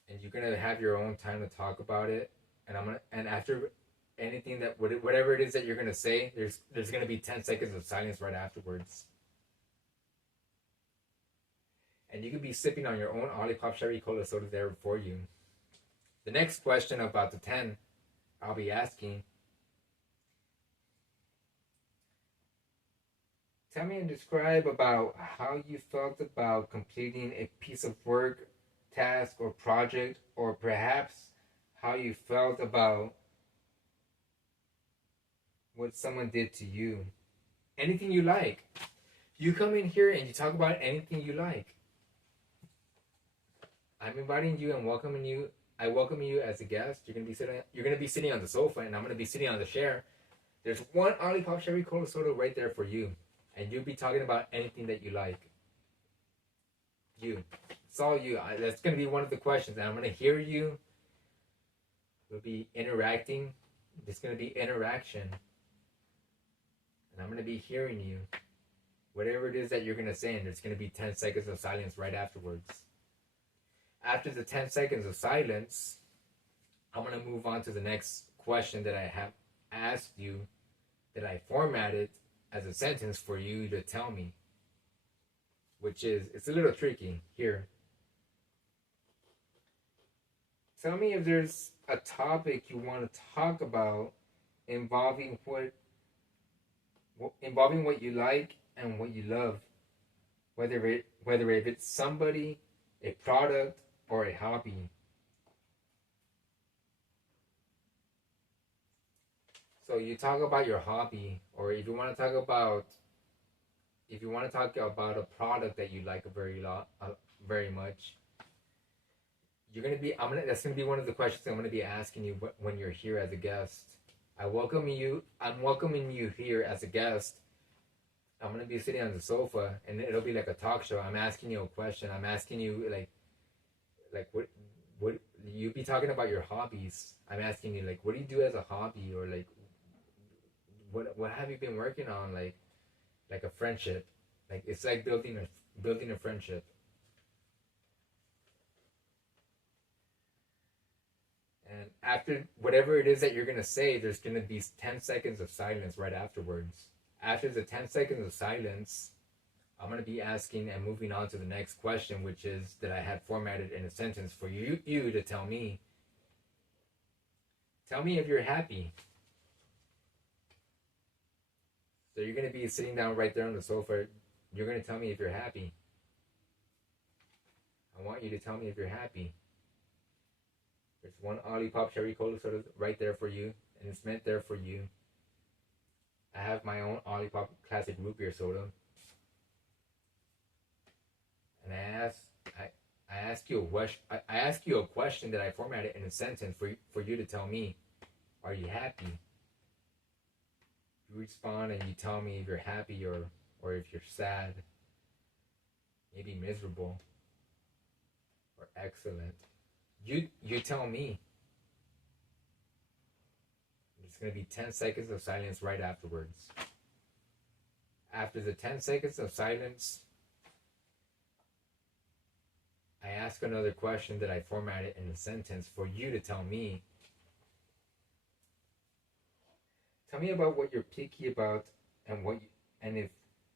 And you're going to have your own time to talk about it. And after anything that, whatever it is that you're going to say, there's going to be 10 seconds of silence right afterwards. And you could be sipping on your own OLIPOP Cherry Cola Soda there for you. The next question about the 10 I'll be asking, tell me and describe about how you felt about completing a piece of work, task, or project, or perhaps how you felt about what someone did to you. Anything you like. You come in here and you talk about anything you like. I'm inviting you and welcoming you. I welcome you as a guest. You're gonna be sitting on the sofa, and I'm gonna be sitting on the chair. There's one OLIPOP Cherry Cola Soda right there for you, and you'll be talking about anything that you like. You, it's all you. That's gonna be one of the questions, and I'm gonna hear you. We'll be interacting. There's gonna be interaction, and I'm gonna be hearing you. Whatever it is that you're gonna say, and there's gonna be 10 seconds of silence right afterwards. After the 10 seconds of silence, I'm going to move on to the next question that I have asked you, that I formatted as a sentence for you to tell me, which is, it's a little tricky here. Tell me if there's a topic you want to talk about involving what you like and what you love, whether if it's somebody, a product, or a hobby. So you talk about your hobby, or if you want to talk about a product that you like very much, that's gonna be one of the questions I'm gonna be asking you when you're here as a guest. I'm welcoming you here as a guest. I'm gonna be sitting on the sofa, and it'll be like a talk show. I'm asking you a question. I'm asking you like what you be talking about your hobbies. I'm asking you like, what do you do as a hobby, or like what have you been working on, like a friendship, like it's like building a friendship. And after whatever it is that you're gonna say, there's gonna be 10 seconds of silence right afterwards. After the 10 seconds of silence, I'm going to be asking and moving on to the next question, which is that I had formatted in a sentence for you to tell me. Tell me if you're happy. So you're going to be sitting down right there on the sofa. You're going to tell me if you're happy. I want you to tell me if you're happy. There's one OLIPOP Cherry Cola Soda right there for you, and it's meant there for you. I have my own OLIPOP Classic Root Beer Soda. And I ask you a question that I formatted in a sentence for you to tell me, are you happy? You respond and you tell me if you're happy or if you're sad, maybe miserable, or excellent. You tell me. It's going to be 10 seconds of silence right afterwards. After the 10 seconds of silence, I ask another question that I formatted in a sentence for you to tell me. Tell me about what you're picky about, and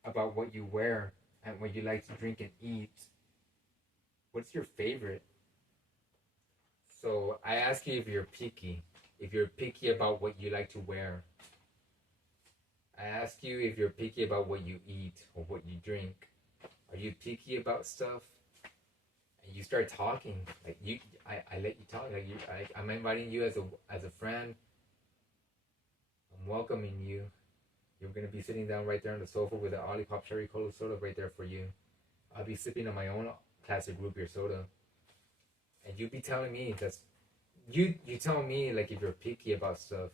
about what you wear and what you like to drink and eat. What's your favorite? So I ask you if you're picky. If you're picky about what you like to wear. I ask you if you're picky about what you eat or what you drink. Are you picky about stuff? And you start talking. I let you talk. I'm inviting you as a friend. I'm welcoming you. You're gonna be sitting down right there on the sofa with an OLIPOP Cherry Cola Soda right there for you. I'll be sipping on my own classic root beer soda. And you be telling me you tell me like if you're picky about stuff.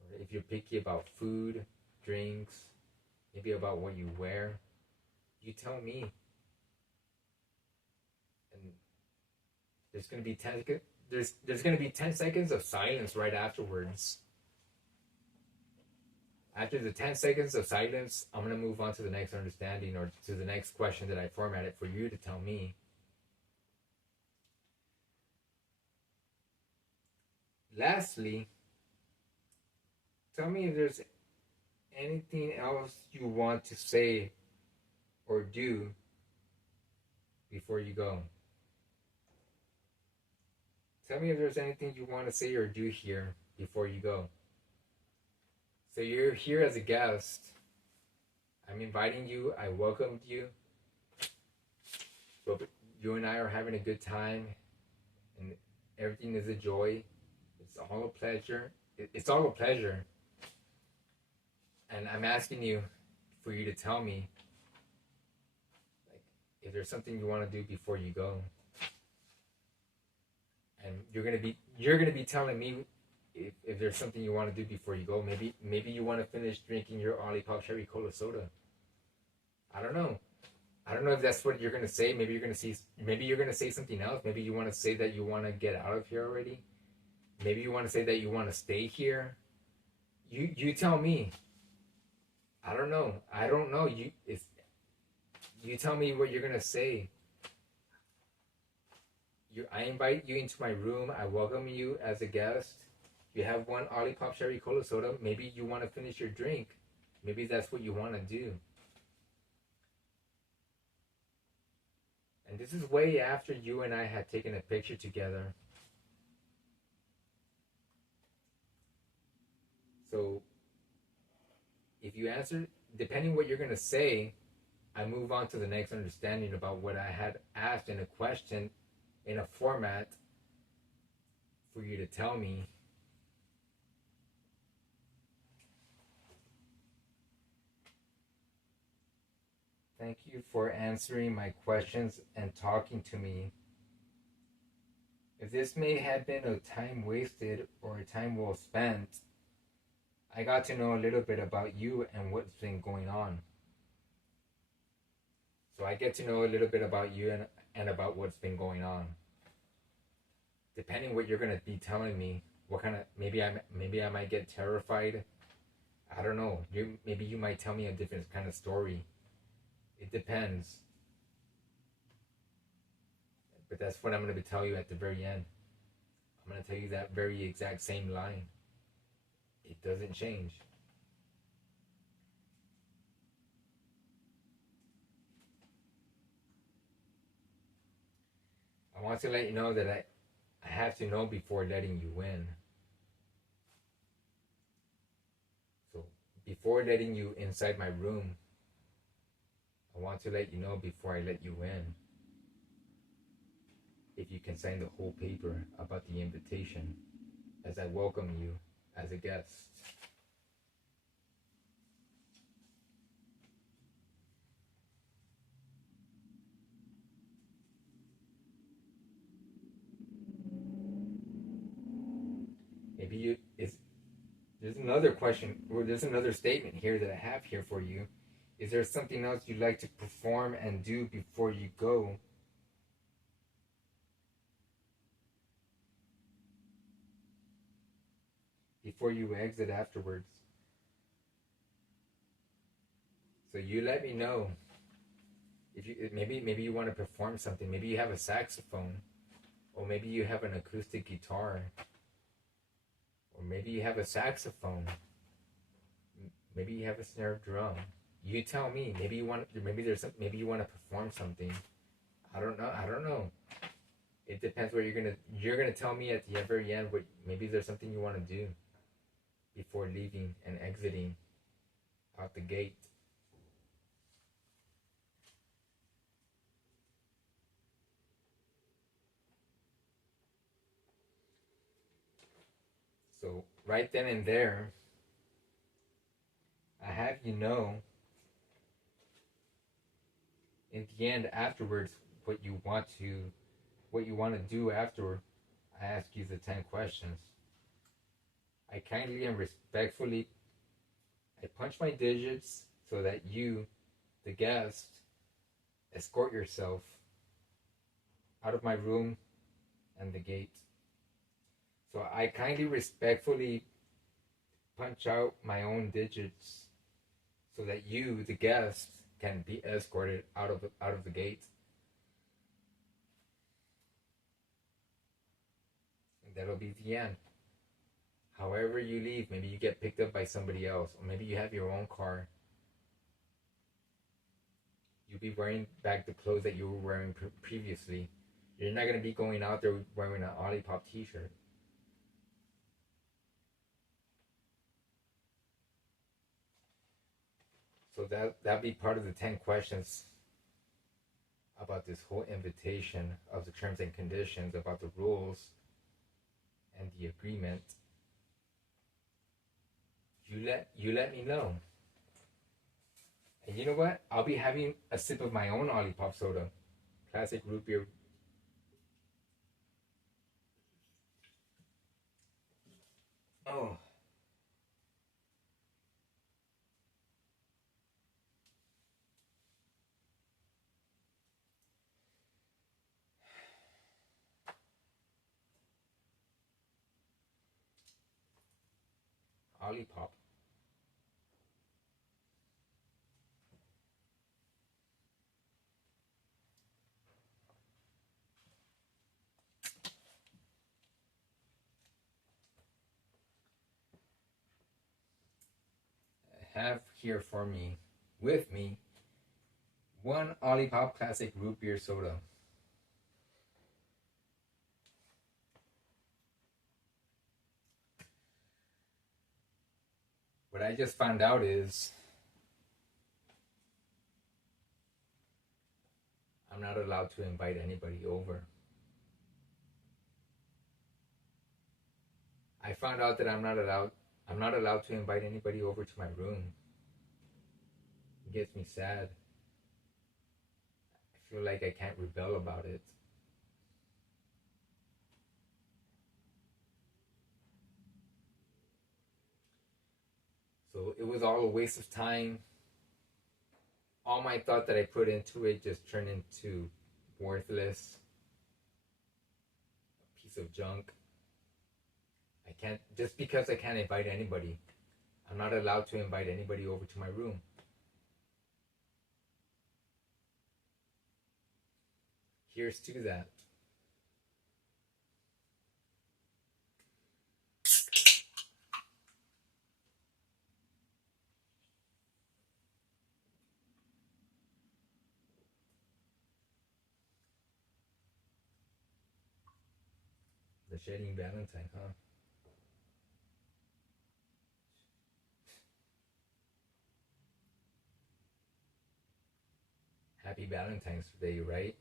Or if you're picky about food, drinks, maybe about what you wear. You tell me. And there's gonna be 10 seconds of silence right afterwards. After the 10 seconds of silence, I'm going to move on to the next understanding, or to the next question that I formatted for you to tell me. Lastly, tell me if there's anything else you want to say or do before you go. Tell me if there's anything you want to say or do here before you go. So you're here as a guest. I'm inviting you. I welcomed you. But you and I are having a good time, and everything is a joy. It's all a pleasure. It's all a pleasure. And I'm asking you for you to tell me, like, if there's something you want to do before you go. And you're gonna be telling me if there's something you want to do before you go. Maybe you want to finish drinking your OLIPOP Cherry Cola Soda. I don't know. I don't know if that's what you're gonna say. Maybe you're gonna say something else. Maybe you want to say that you want to get out of here already. Maybe you want to say that you want to stay here. You tell me. I don't know. You tell me what you're gonna say. I invite you into my room. I welcome you as a guest. You have one OLIPOP Cherry Cola Soda. Maybe you want to finish your drink. Maybe that's what you want to do. And this is way after you and I had taken a picture together. So if you answer, depending what you're going to say, I move on to the next understanding about what I had asked in a question in a format for you to tell me. Thank you for answering my questions and talking to me. If this may have been a time wasted or a time well spent, I got to know a little bit about you and what's been going on. So I get to know a little bit about you and about what's been going on. Depending what you're gonna be telling me, what kind of maybe I might get terrified. I don't know. Maybe you might tell me a different kind of story. It depends. But that's what I'm gonna tell you at the very end. I'm gonna tell you that very exact same line. It doesn't change. I want to let you know that I have to know before letting you in. So before letting you inside my room, I want to let you know before I let you in, if you can sign the whole paper about the invitation as I welcome you as a guest. Maybe there's another question, or there's another statement here that I have here for you. Is there something else you'd like to perform and do before you go? Before you exit afterwards? So you let me know. If you maybe you want to perform something. Maybe you have a saxophone, or maybe you have an acoustic guitar, or maybe you have a saxophone. Maybe you have a snare drum. You tell me. Maybe you want to perform something. I don't know. It depends what you're gonna tell me at the very end. What maybe there's something you want to do before leaving and exiting out the gate. So right then and there, I have you know, in the end, afterwards, what you want to do afterward. I ask you the 10 questions. I kindly and respectfully, I punch my digits so that you, the guest, escort yourself out of my room and the gate. So I kindly, respectfully punch out my own digits so that you, the guest, can be escorted out of the gate. And that'll be the end. However you leave, maybe you get picked up by somebody else, or maybe you have your own car. You'll be wearing back the clothes that you were wearing previously. You're not going to be going out there wearing an OLIPOP t-shirt. So that'd be part of the 10 questions about this whole invitation of the terms and conditions, about the rules and the agreement. You let me know. And you know what? I'll be having a sip of my own OLIPOP soda. Classic root beer. Oh. OLIPOP. I have here for me, with me, one OLIPOP Classic Root Beer Soda. What I just found out is I'm not allowed to invite anybody over. I found out that I'm not allowed to invite anybody over to my room. It gets me sad. I feel like I can't rebel about it. So it was all a waste of time. All my thought that I put into it just turned into worthless, a piece of junk. I can't, just because I can't invite anybody, I'm not allowed to invite anybody over to my room. Here's to that. The shedding Valentine, huh? Happy Valentine's Day, right?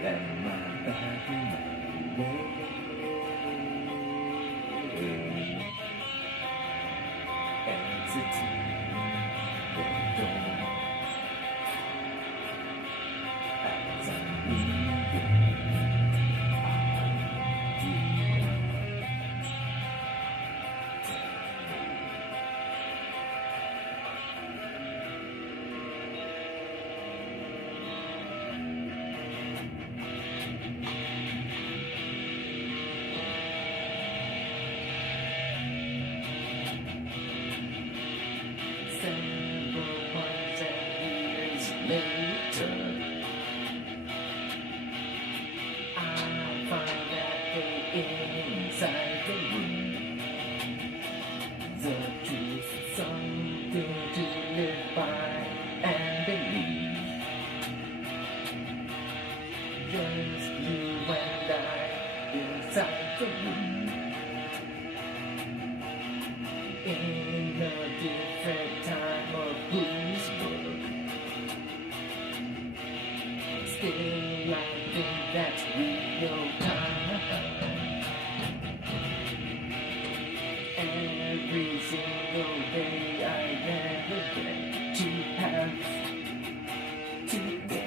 Let my body know. Exiting the door as I'm leaving. Later, I find that inside the room, the truth is something to live by and believe. Just you and I inside the room, in a different time of whose book. Still, I think that's real time. Every single day I never get to have today.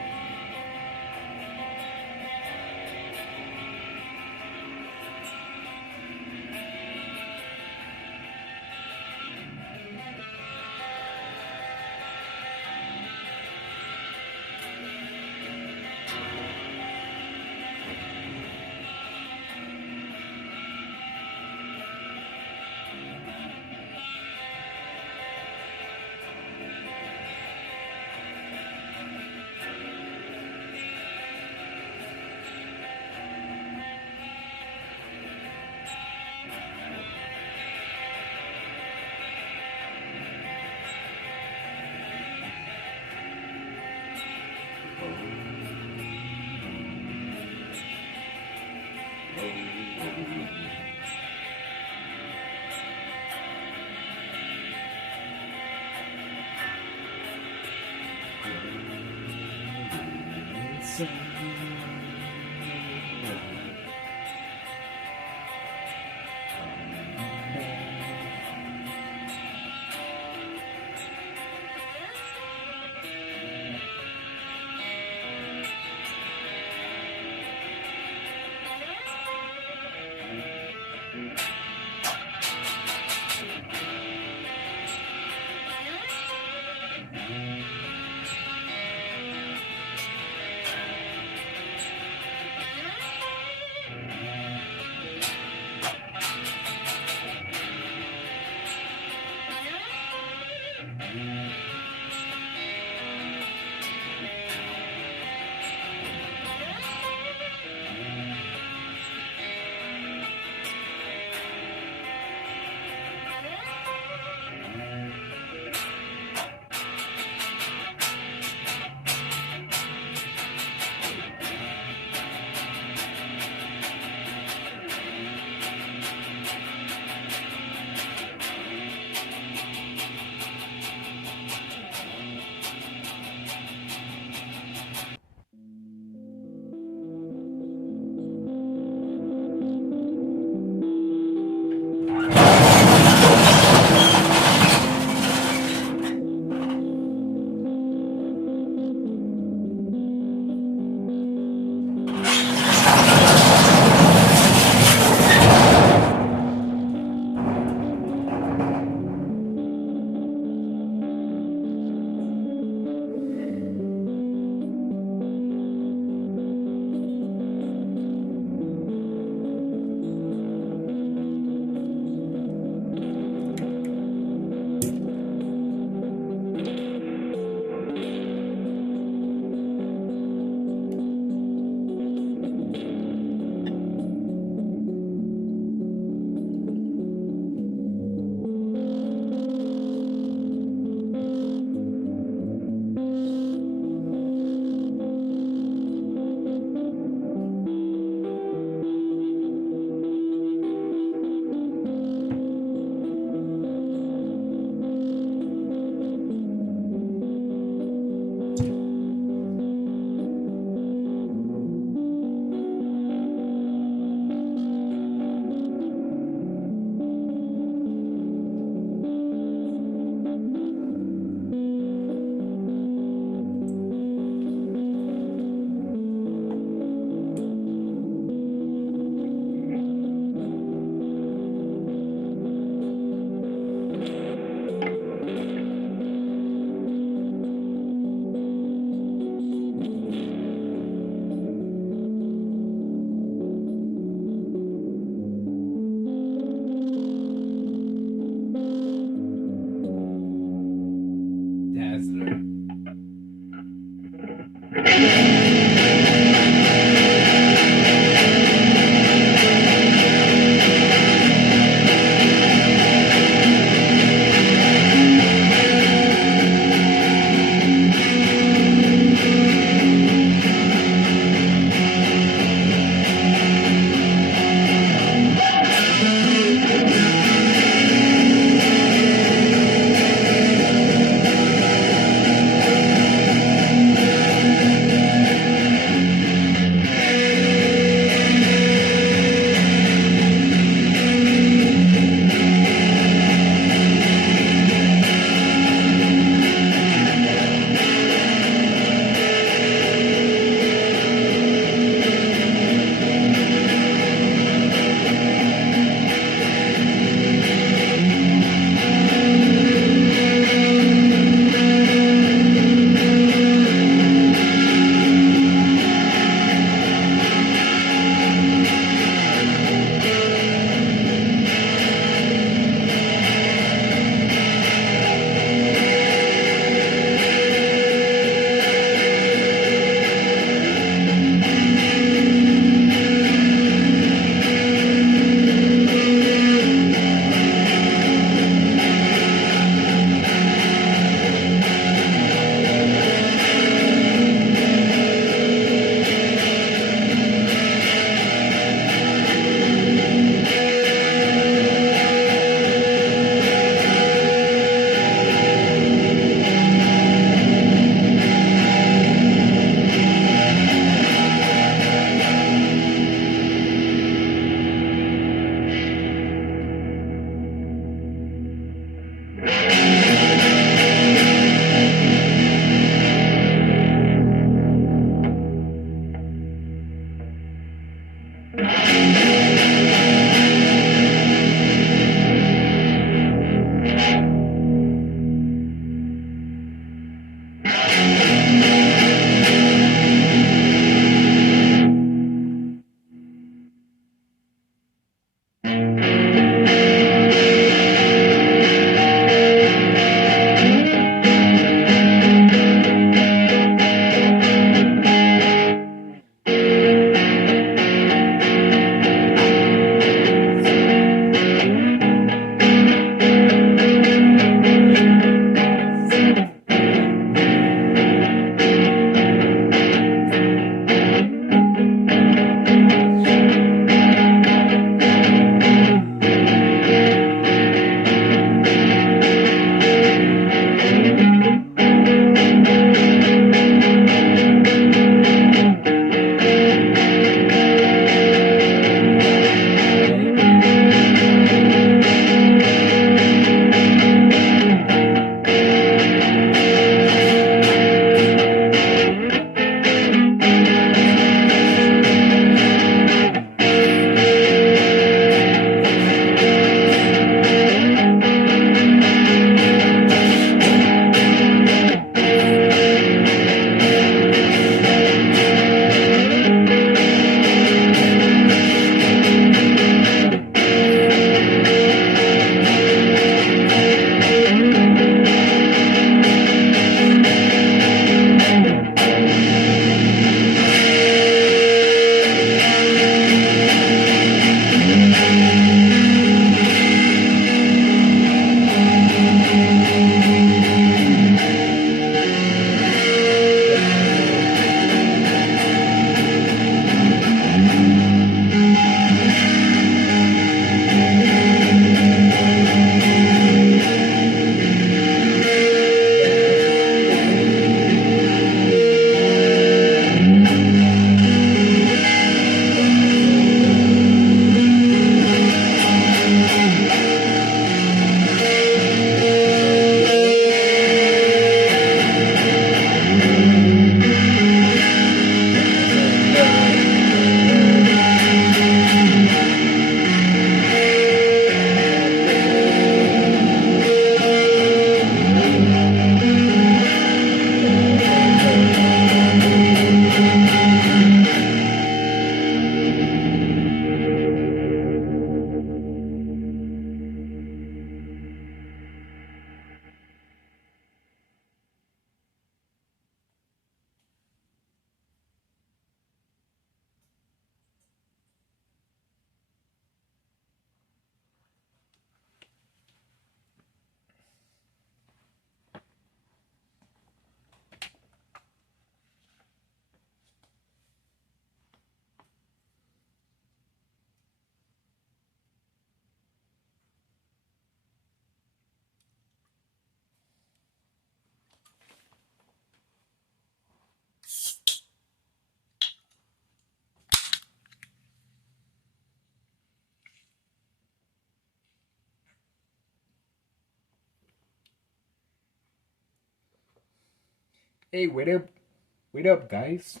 Hey, wait up, guys.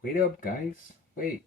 Wait up, guys. Wait.